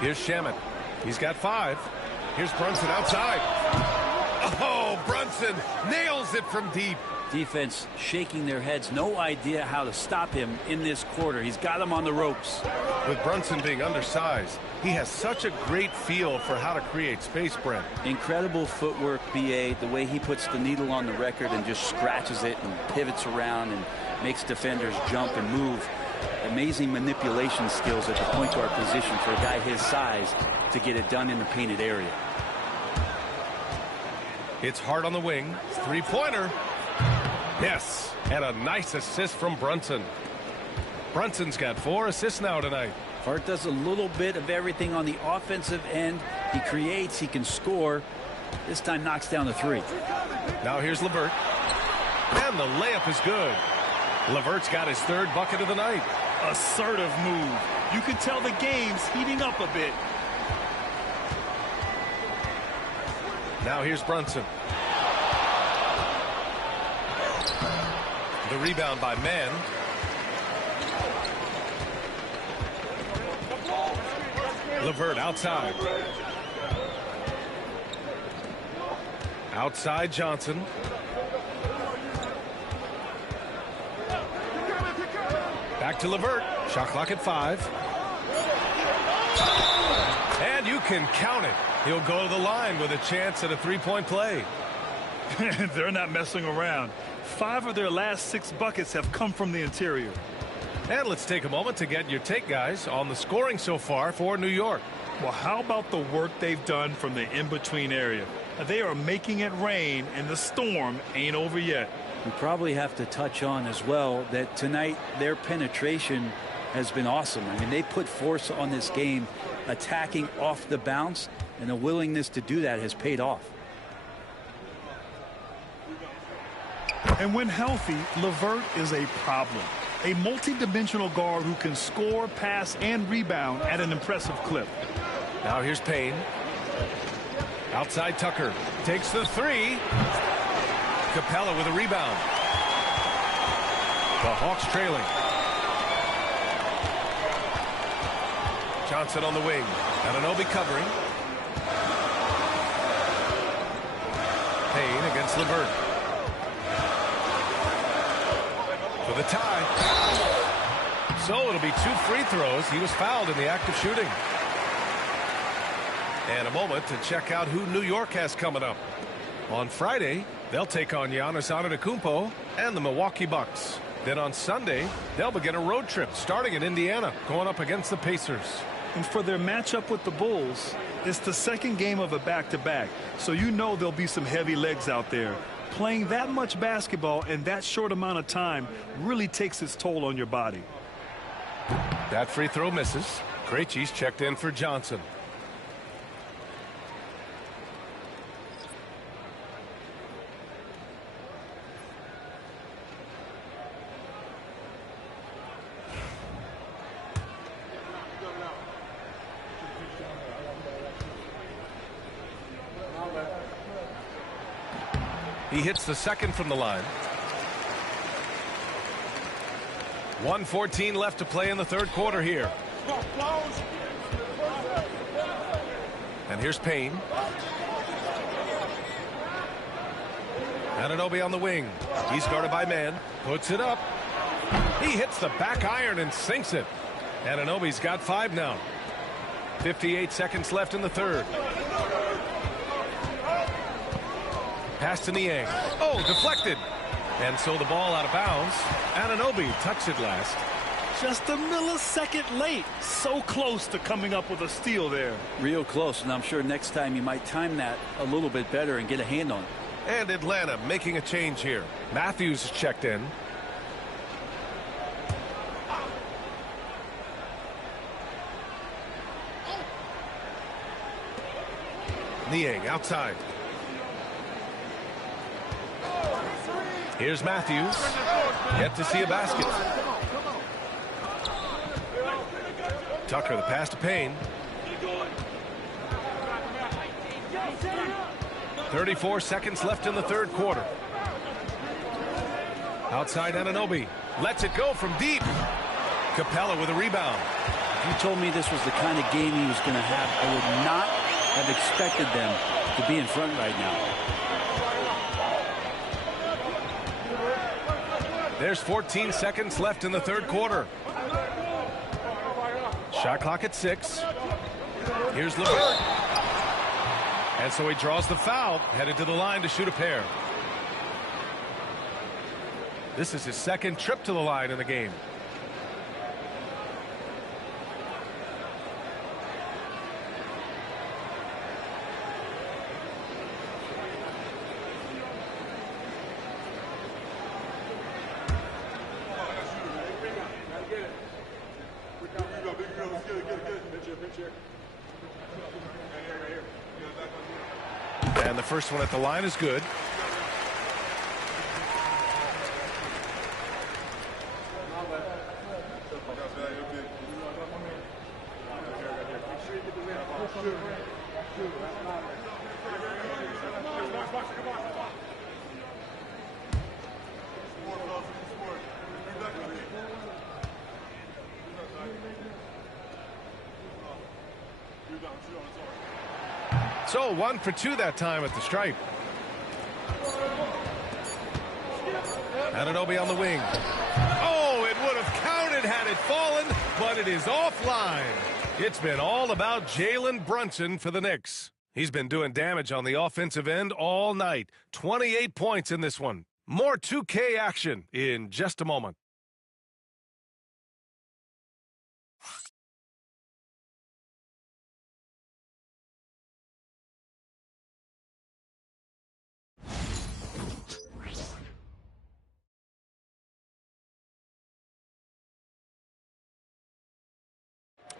Here's Shamet. He's got 5. Here's Brunson outside. Oh, Brunson nails it from deep. Defense shaking their heads. No idea how to stop him in this quarter. He's got him on the ropes. With Brunson being undersized, he has such a great feel for how to create space, Brent. Incredible footwork, B.A. The way he puts the needle on the record and just scratches it and pivots around and makes defenders jump and move. Amazing manipulation skills at the point guard position for a guy his size to get it done in the painted area. It's Hart on the wing. 3-pointer. Yes, and a nice assist from Brunson. Brunson's got 4 assists now tonight. Hart does a little bit of everything on the offensive end. He creates, he can score. This time knocks down the 3. Now here's LeVert. And the layup is good. LeVert's got his 3rd bucket of the night. Assertive move. You can tell the game's heating up a bit. Now here's Brunson. The rebound by Mann. LeVert outside. Outside Johnson. Back to LeVert. Shot clock at 5. And you can count it. He'll go to the line with a chance at a 3-point play. They're not messing around. 5 of their last 6 buckets have come from the interior. And let's take a moment to get your take, guys, on the scoring so far for New York. Well, how about the work they've done from the in-between area? They are making it rain, and the storm ain't over yet. We probably have to touch on as well that tonight their penetration has been awesome. I mean, they put force on this game, attacking off the bounce, and the willingness to do that has paid off. And when healthy, LeVert is a problem. A multi-dimensional guard who can score, pass, and rebound at an impressive clip. Now here's Payne. Outside Tucker. Takes the 3. Capella with a rebound. The Hawks trailing. Johnson on the wing. Anunoby covering. Payne against LeVert. For the tie. So it'll be 2 free throws. He was fouled in the act of shooting. And a moment to check out who New York has coming up. On Friday, they'll take on Giannis Antetokounmpo and the Milwaukee Bucks. Then on Sunday, they'll begin a road trip starting in Indiana, going up against the Pacers. And for their matchup with the Bulls, it's the 2nd game of a back-to-back. So you know there'll be some heavy legs out there. Playing that much basketball in that short amount of time really takes its toll on your body. That free throw misses. Krejci's checked in for Johnson. He hits the 2nd from the line. 1:14 left to play in the 3rd quarter here. And here's Payne. Anunoby on the wing. He's guarded by Mann. Puts it up. He hits the back iron and sinks it. Anunoby's got 5 now. 58 seconds left in the 3rd. Pass to Niang. Oh, deflected. And so the ball out of bounds. Anunoby touched it last. Just a millisecond late. So close to coming up with a steal there. Real close, and I'm sure next time you might time that a little bit better and get a hand on it. And Atlanta making a change here. Matthews checked in. Niang outside. Here's Matthews. Yet to see a basket. Tucker, the pass to Payne. 34 seconds left in the 3rd quarter. Outside Anunoby. Lets it go from deep. Capella with a rebound. If you told me this was the kind of game he was going to have, I would not have expected them to be in front right now. There's 14 seconds left in the third quarter. Shot clock at 6. Here's LeVert. And so he draws the foul, headed to the line to shoot a pair. This is his second trip to the line in the game. And the first one at the line is good. So 1 for 2 that time at the stripe. Anunoby on the wing. Oh, it would have counted had it fallen, but it is offline. It's been all about Jalen Brunson for the Knicks. He's been doing damage on the offensive end all night. 28 points in this one. More 2K action in just a moment.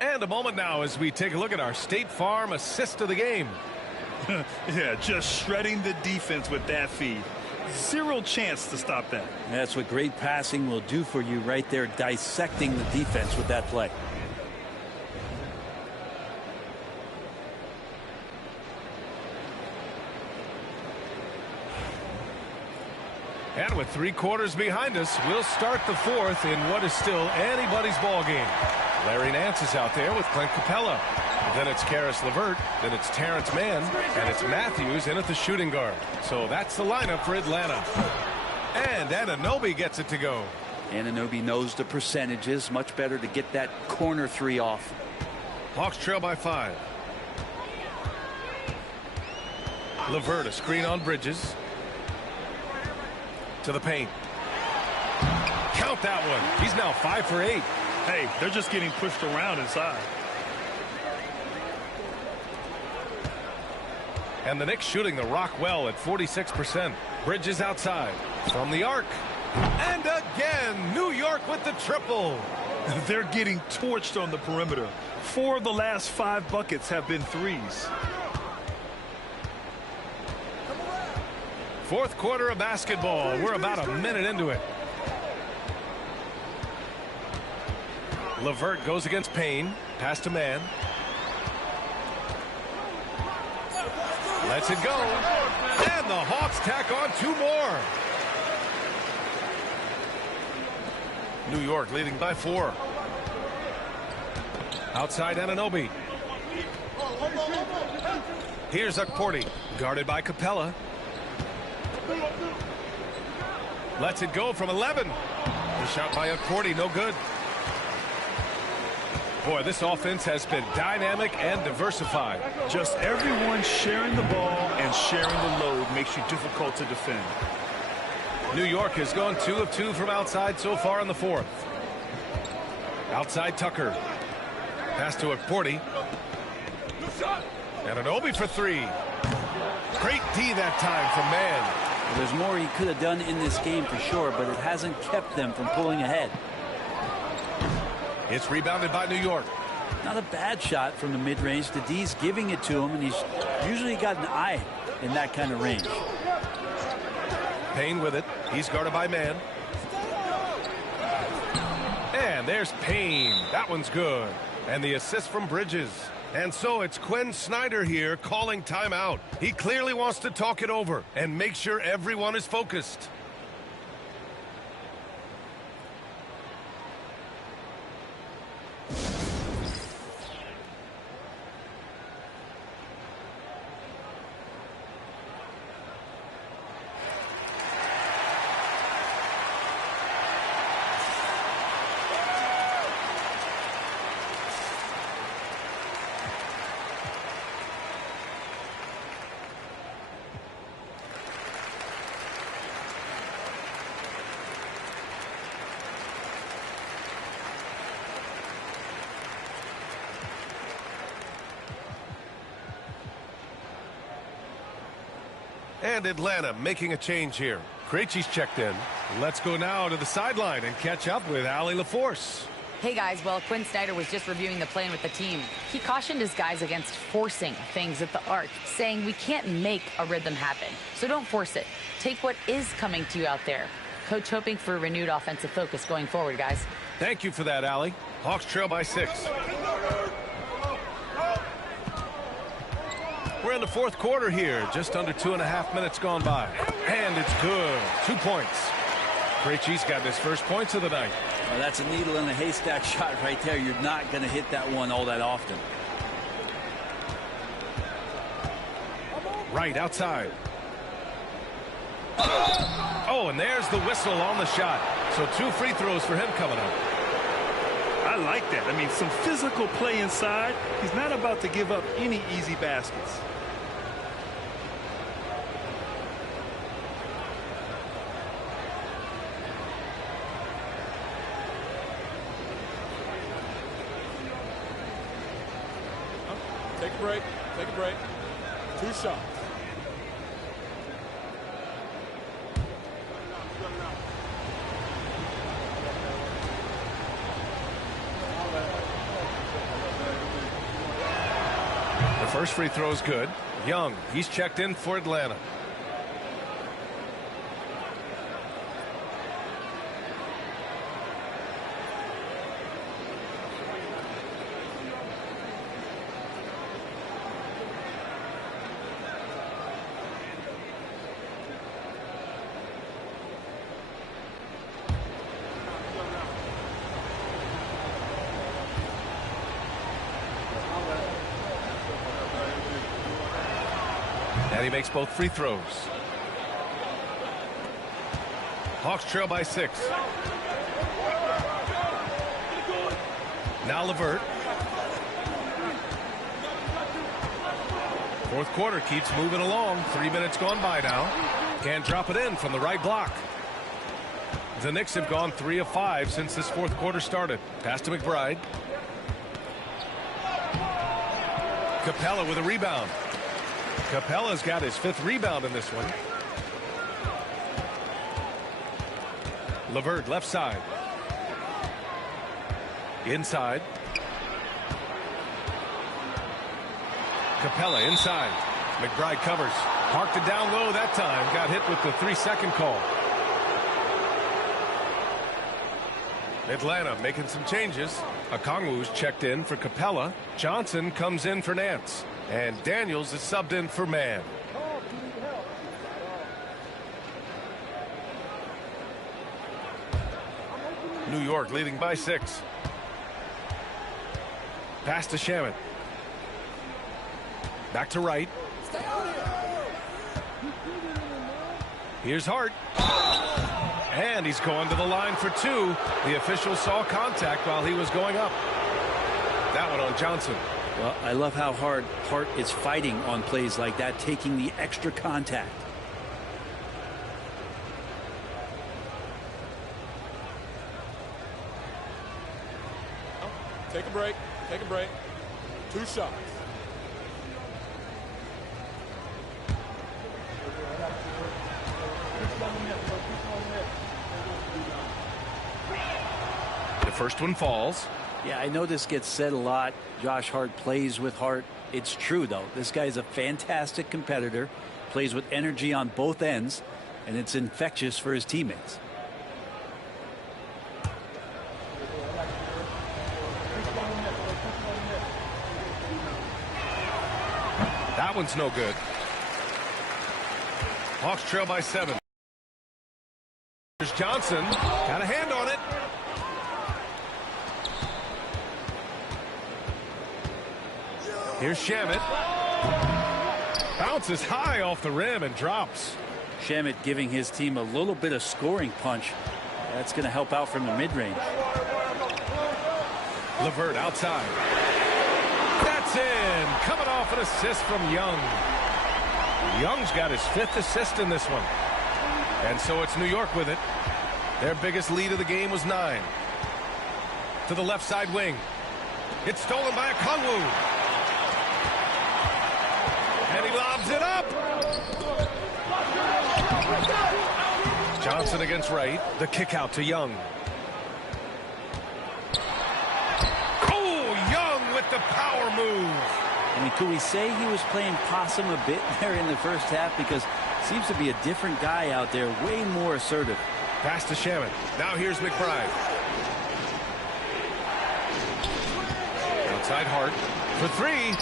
And a moment now as we take a look at our State Farm assist of the game. Yeah, just shredding the defense with that feed. Zero chance to stop that. That's what great passing will do for you right there, dissecting the defense with that play. And with 3 quarters behind us, we'll start the fourth in what is still anybody's ball game. Larry Nance is out there with Clint Capella. Then it's Karis LeVert. Then it's Terrence Mann. And it's Matthews in at the shooting guard. So that's the lineup for Atlanta. And Anunoby gets it to go. Anunoby knows the percentages. Much better to get that corner 3 off. Hawks trail by 5. LeVert, a screen on Bridges. To the paint. Count that one. He's now 5 for 8. Hey, they're just getting pushed around inside. And the Knicks shooting the rock well at 46%. Bridges outside. From the arc. And again, New York with the triple. They're getting torched on the perimeter. 4 of the last 5 buckets have been threes. Fourth quarter of basketball. We're about a minute into it. LeVert goes against Payne. Pass to Mann. Lets it go. And the Hawks tack on 2 more. New York leading by 4. Outside Anunoby. Here's Okporti. Guarded by Capella. Lets it go from 11. The shot by Okporti, no good. Boy, this offense has been dynamic and diversified. Just everyone sharing the ball and sharing the load makes you difficult to defend. New York has gone 2 of 2 from outside so far in the fourth. Outside Tucker. Pass to Okporti. Anunoby for 3. Great D that time from Mann. There's more he could have done in this game for sure, but it hasn't kept them from pulling ahead. It's rebounded by New York. Not a bad shot from the mid-range. The D's giving it to him, and he's usually got an eye in that kind of range. Payne with it. He's guarded by Mann. And there's Payne. That one's good. And the assist from Bridges. And so it's Quinn Snyder here calling timeout. He clearly wants to talk it over and make sure everyone is focused. And Atlanta making a change here. Krejci's checked in. Let's go now to the sideline and catch up with Allie LaForce. Hey guys, well, Quinn Snyder was just reviewing the plan with the team. He cautioned his guys against forcing things at the arc, saying we can't make a rhythm happen. So don't force it. Take what is coming to you out there. Coach hoping for a renewed offensive focus going forward, guys. Thank you for that, Allie. Hawks trail by 6. We're in the fourth quarter here. Just under 2.5 minutes gone by. And it's good. 2 points. Krejci's got his first points of the night. Well, that's a needle in a haystack shot right there. You're not going to hit that one all that often. Right outside. Oh, and there's the whistle on the shot. So 2 free throws for him coming up. I like that. I mean, some physical play inside. He's not about to give up any easy baskets. Take a break. Take a break. 2 shots. The first free throw is good. Young, he's checked in for Atlanta. And he makes both free throws. Hawks trail by 6. Now LeVert. Fourth quarter keeps moving along. 3 minutes gone by now. Can't drop it in from the right block. The Knicks have gone 3 of 5 since this fourth quarter started. Pass to McBride. Capella with a rebound. Capella's got his 5th rebound in this one. LeVert left side. Inside. Capella inside. McBride covers. Parked it down low that time. Got hit with the 3-second call. Atlanta making some changes. Okongwu's checked in for Capella. Johnson comes in for Nance. And Daniels is subbed in for Mann. New York leading by 6. Pass to Shamet. Back to Wright. Here's Hart. And he's going to the line for 2. The official saw contact while he was going up. That one on Johnson. Well, I love how hard Hart is fighting on plays like that, taking the extra contact. Take a break. Take a break. 2 shots. The first one falls. Yeah, I know this gets said a lot. Josh Hart plays with heart. It's true, though. This guy's a fantastic competitor, plays with energy on both ends, and it's infectious for his teammates. That one's no good. Hawks trail by 7. There's Johnson. Got a hand on it. Here's Shamet. Bounces high off the rim and drops. Shamet giving his team a little bit of scoring punch. That's going to help out from the mid-range. LeVert outside. That's in. Coming off an assist from Young. Young's got his 5th assist in this one. And so it's New York with it. Their biggest lead of the game was 9. To the left side wing. It's stolen by Okongwu. And he lobs it up. Johnson against Wright. The kick out to Young. Oh, Young with the power move. I mean, could we say he was playing possum a bit there in the first half? Because seems to be a different guy out there, way more assertive. Pass to Shaman. Now here's McBride. Outside Hart for three.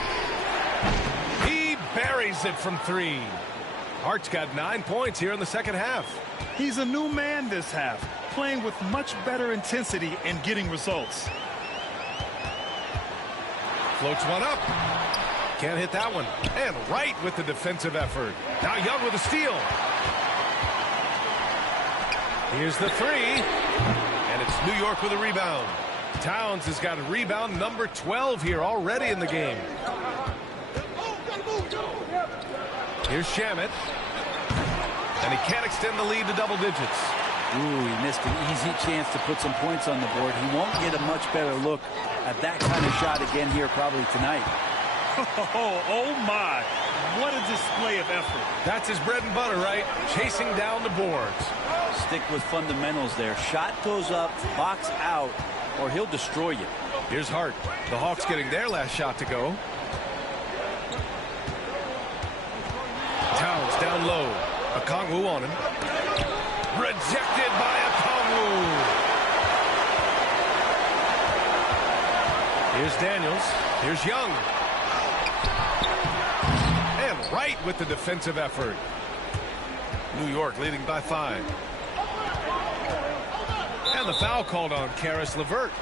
He buries it from three. Hart's got 9 points here in the second half. He's a new man this half, playing with much better intensity and getting results. Floats one up. Can't hit that one. And Wright with the defensive effort. Now Young with a steal. Here's the three. And it's New York with a rebound. Towns has got a rebound number 12 here already in the game. Here's Shamet. And he can't extend the lead to double digits. Ooh, he missed an easy chance to put some points on the board. He won't get a much better look at that kind of shot again here probably tonight. Oh my. What a display of effort. That's his bread and butter, right? Chasing down the boards. Stick with fundamentals there. Shot goes up, box out, or he'll destroy you. Here's Hart. The Hawks getting their last shot to go. Towns down low. Okongwu on him. Rejected by Okongwu. Here's Daniels. Here's Young. And Wright with the defensive effort. New York leading by 5. And the foul called on Karis LeVert.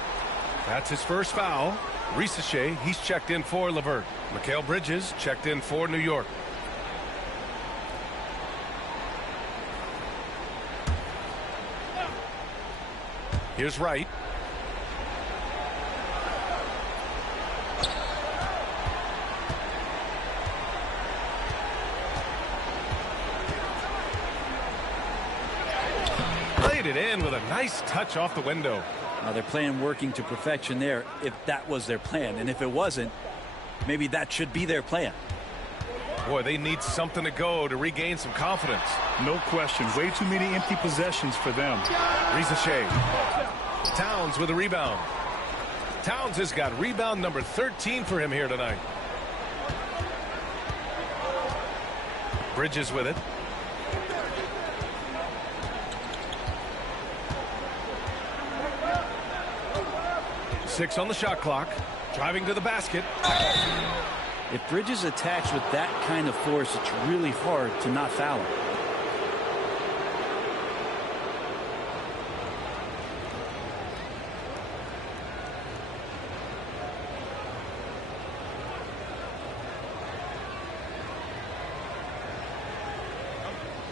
That's his first foul. Risache, he's checked in for LeVert. Mikal Bridges checked in for New York. Here's Wright. Played it in with a nice touch off the window. Now they're playing working to perfection there if that was their plan. And if it wasn't, maybe that should be their plan. Boy, they need something to go to regain some confidence. No question. Way too many empty possessions for them. Risache. Towns with a rebound. Towns has got rebound number 13 for him here tonight. Bridges with it. Six on the shot clock. Driving to the basket. If Bridges attacks with that kind of force, it's really hard to not foul him.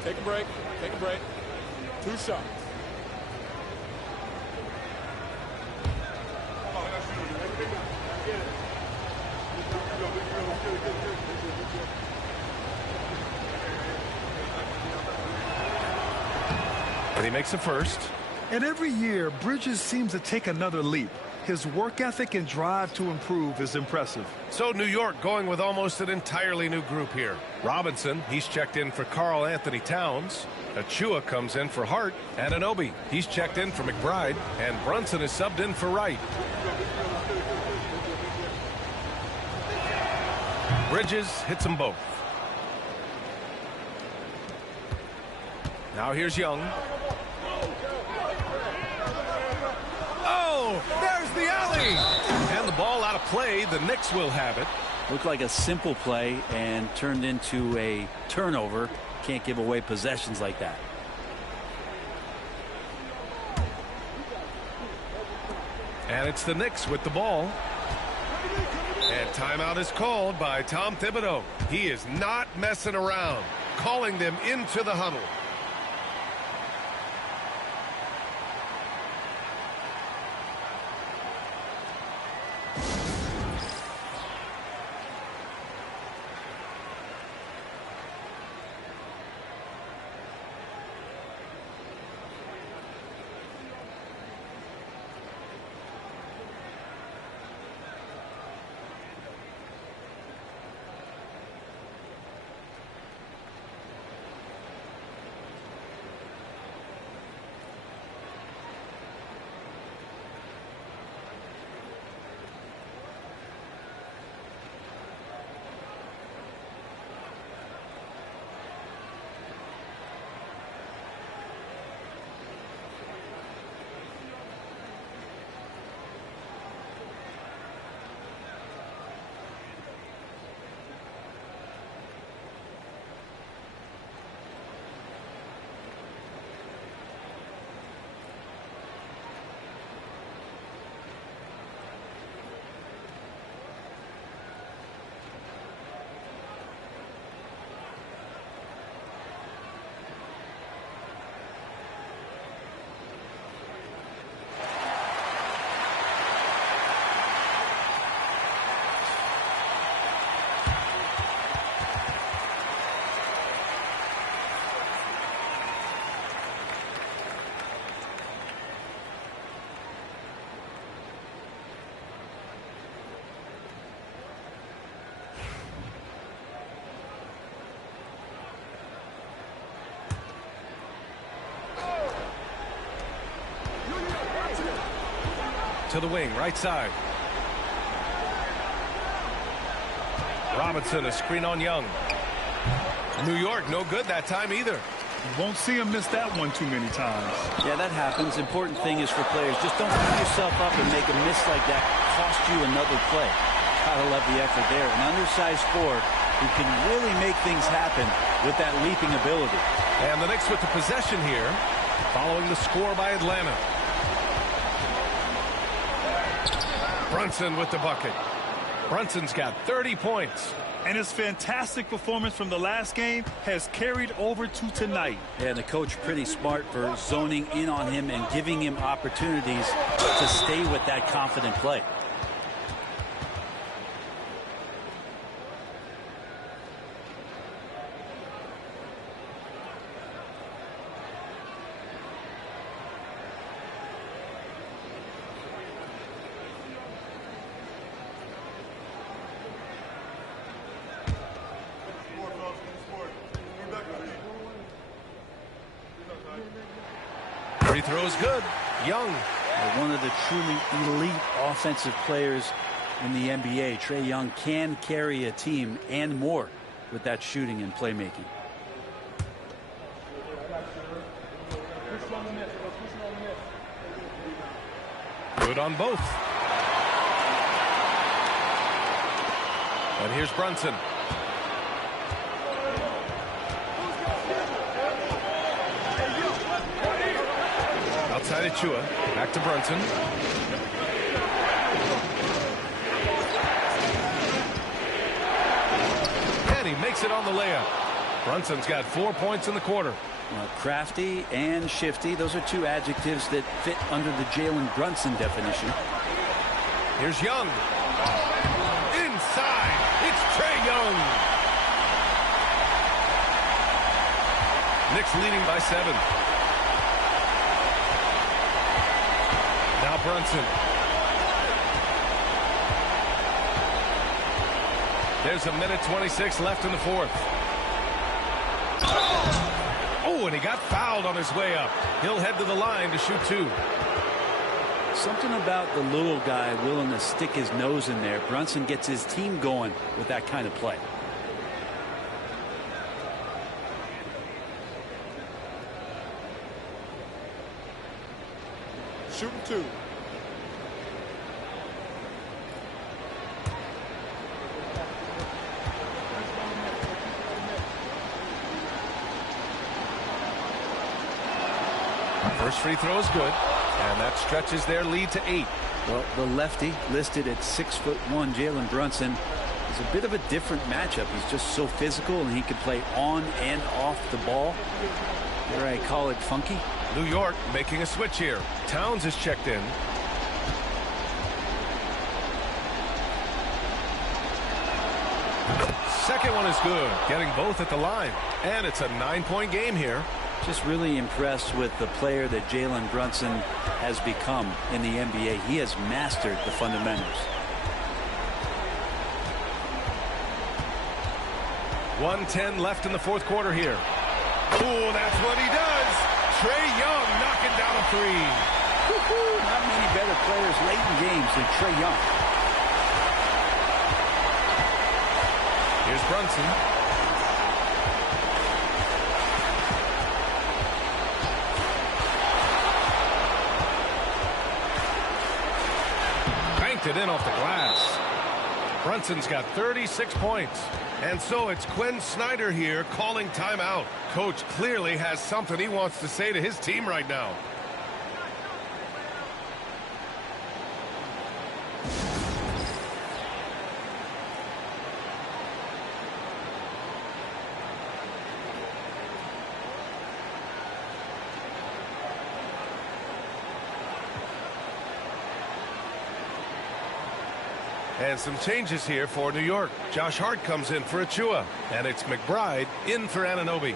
Take a break. Take a break. 2 shots. And he makes a first. And every year, Bridges seems to take another leap. His work ethic and drive to improve is impressive. So New York going with almost an entirely new group here. Robinson, he's checked in for Karl Anthony Towns. Achua comes in for Hart. And Anunoby, he's checked in for McBride. And Brunson is subbed in for Wright. Bridges hits them both. Now here's Young. Oh, there's the alley. And the ball out of play. The Knicks will have it. Looked like a simple play and turned into a turnover. Can't give away possessions like that. And it's the Knicks with the ball. And timeout is called by Tom Thibodeau. He is not messing around, calling them into the huddle. to the wing, right side. Robinson, a screen on Young. New York, no good that time either. You won't see him miss that one too many times. Yeah, that happens. Important thing is for players, just don't beat yourself up and make a miss like that cost you another play. Gotta love the effort there. An undersized forward who can really make things happen with that leaping ability. And the Knicks with the possession here, following the score by Atlanta. Brunson with the bucket. Brunson's got 30 points. And his fantastic performance from the last game has carried over to tonight. And the coach pretty smart for zoning in on him and giving him opportunities to stay with that confident play. Free throw's good. Young. One of the truly elite offensive players in the NBA. Trae Young can carry a team and more with that shooting and playmaking. Good on both. And here's Brunson. Outside Achua. Back to Brunson. And he makes it on the layup. Brunson's got 4 points in the quarter. Crafty and shifty. Those are two adjectives that fit under the Jalen Brunson definition. Here's Young. Inside. It's Trae Young. Knicks leading by 7. Now Brunson. There's a minute 26 left in the fourth. Oh, and he got fouled on his way up. He'll head to the line to shoot 2. Something about the little guy willing to stick his nose in there. Brunson gets his team going with that kind of play. Shooting 2. First free throw is good, and that stretches their lead to 8. Well, the lefty listed at 6'1", Jalen Brunson, is a bit of a different matchup. He's just so physical, and he can play on and off the ball. Dare I call it funky? New York making a switch here. Towns is checked in. Second one is good, getting both at the line. And it's a 9-point game here. Just really impressed with the player that Jalen Brunson has become in the NBA. He has mastered the fundamentals. 1:10 left in the fourth quarter here. Oh, that's what he does. Trae Young knocking down a 3. Not many better players late in games than Trae Young. Here's Brunson. Banked it in off the glass. Brunson's got 36 points. And so it's Quinn Snyder here calling timeout. Coach clearly has something he wants to say to his team right now. And some changes here for New York. Josh Hart comes in for Achua. And it's McBride in for Anunoby.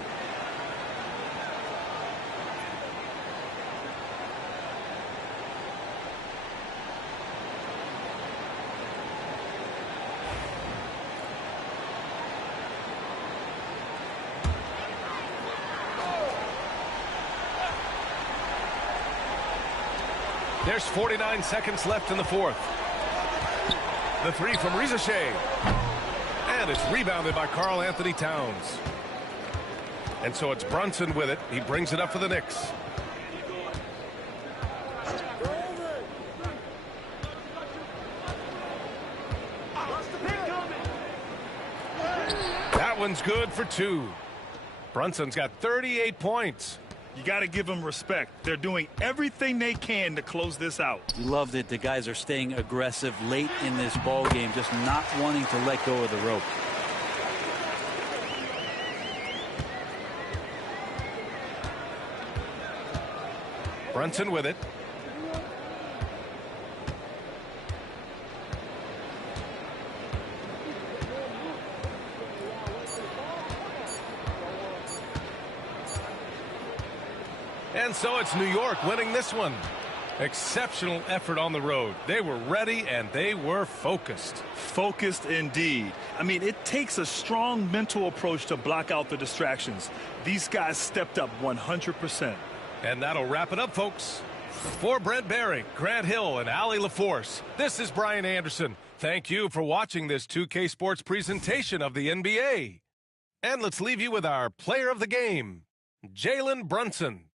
There's 49 seconds left in the fourth. The three from Rizichet. And it's rebounded by Karl Anthony Towns. And so it's Brunson with it. He brings it up for the Knicks. That one's good for two. Brunson's got 38 points. You got to give them respect. They're doing everything they can to close this out. You love that the guys are staying aggressive late in this ball game, just not wanting to let go of the rope. Brunson with it. And so it's New York winning this one. Exceptional effort on the road. They were ready and they were focused. Focused indeed. I mean, it takes a strong mental approach to block out the distractions. These guys stepped up 100%. And that'll wrap it up, folks. For Brent Barry, Grant Hill, and Allie LaForce, this is Brian Anderson. Thank you for watching this 2K Sports presentation of the NBA. And let's leave you with our player of the game, Jalen Brunson.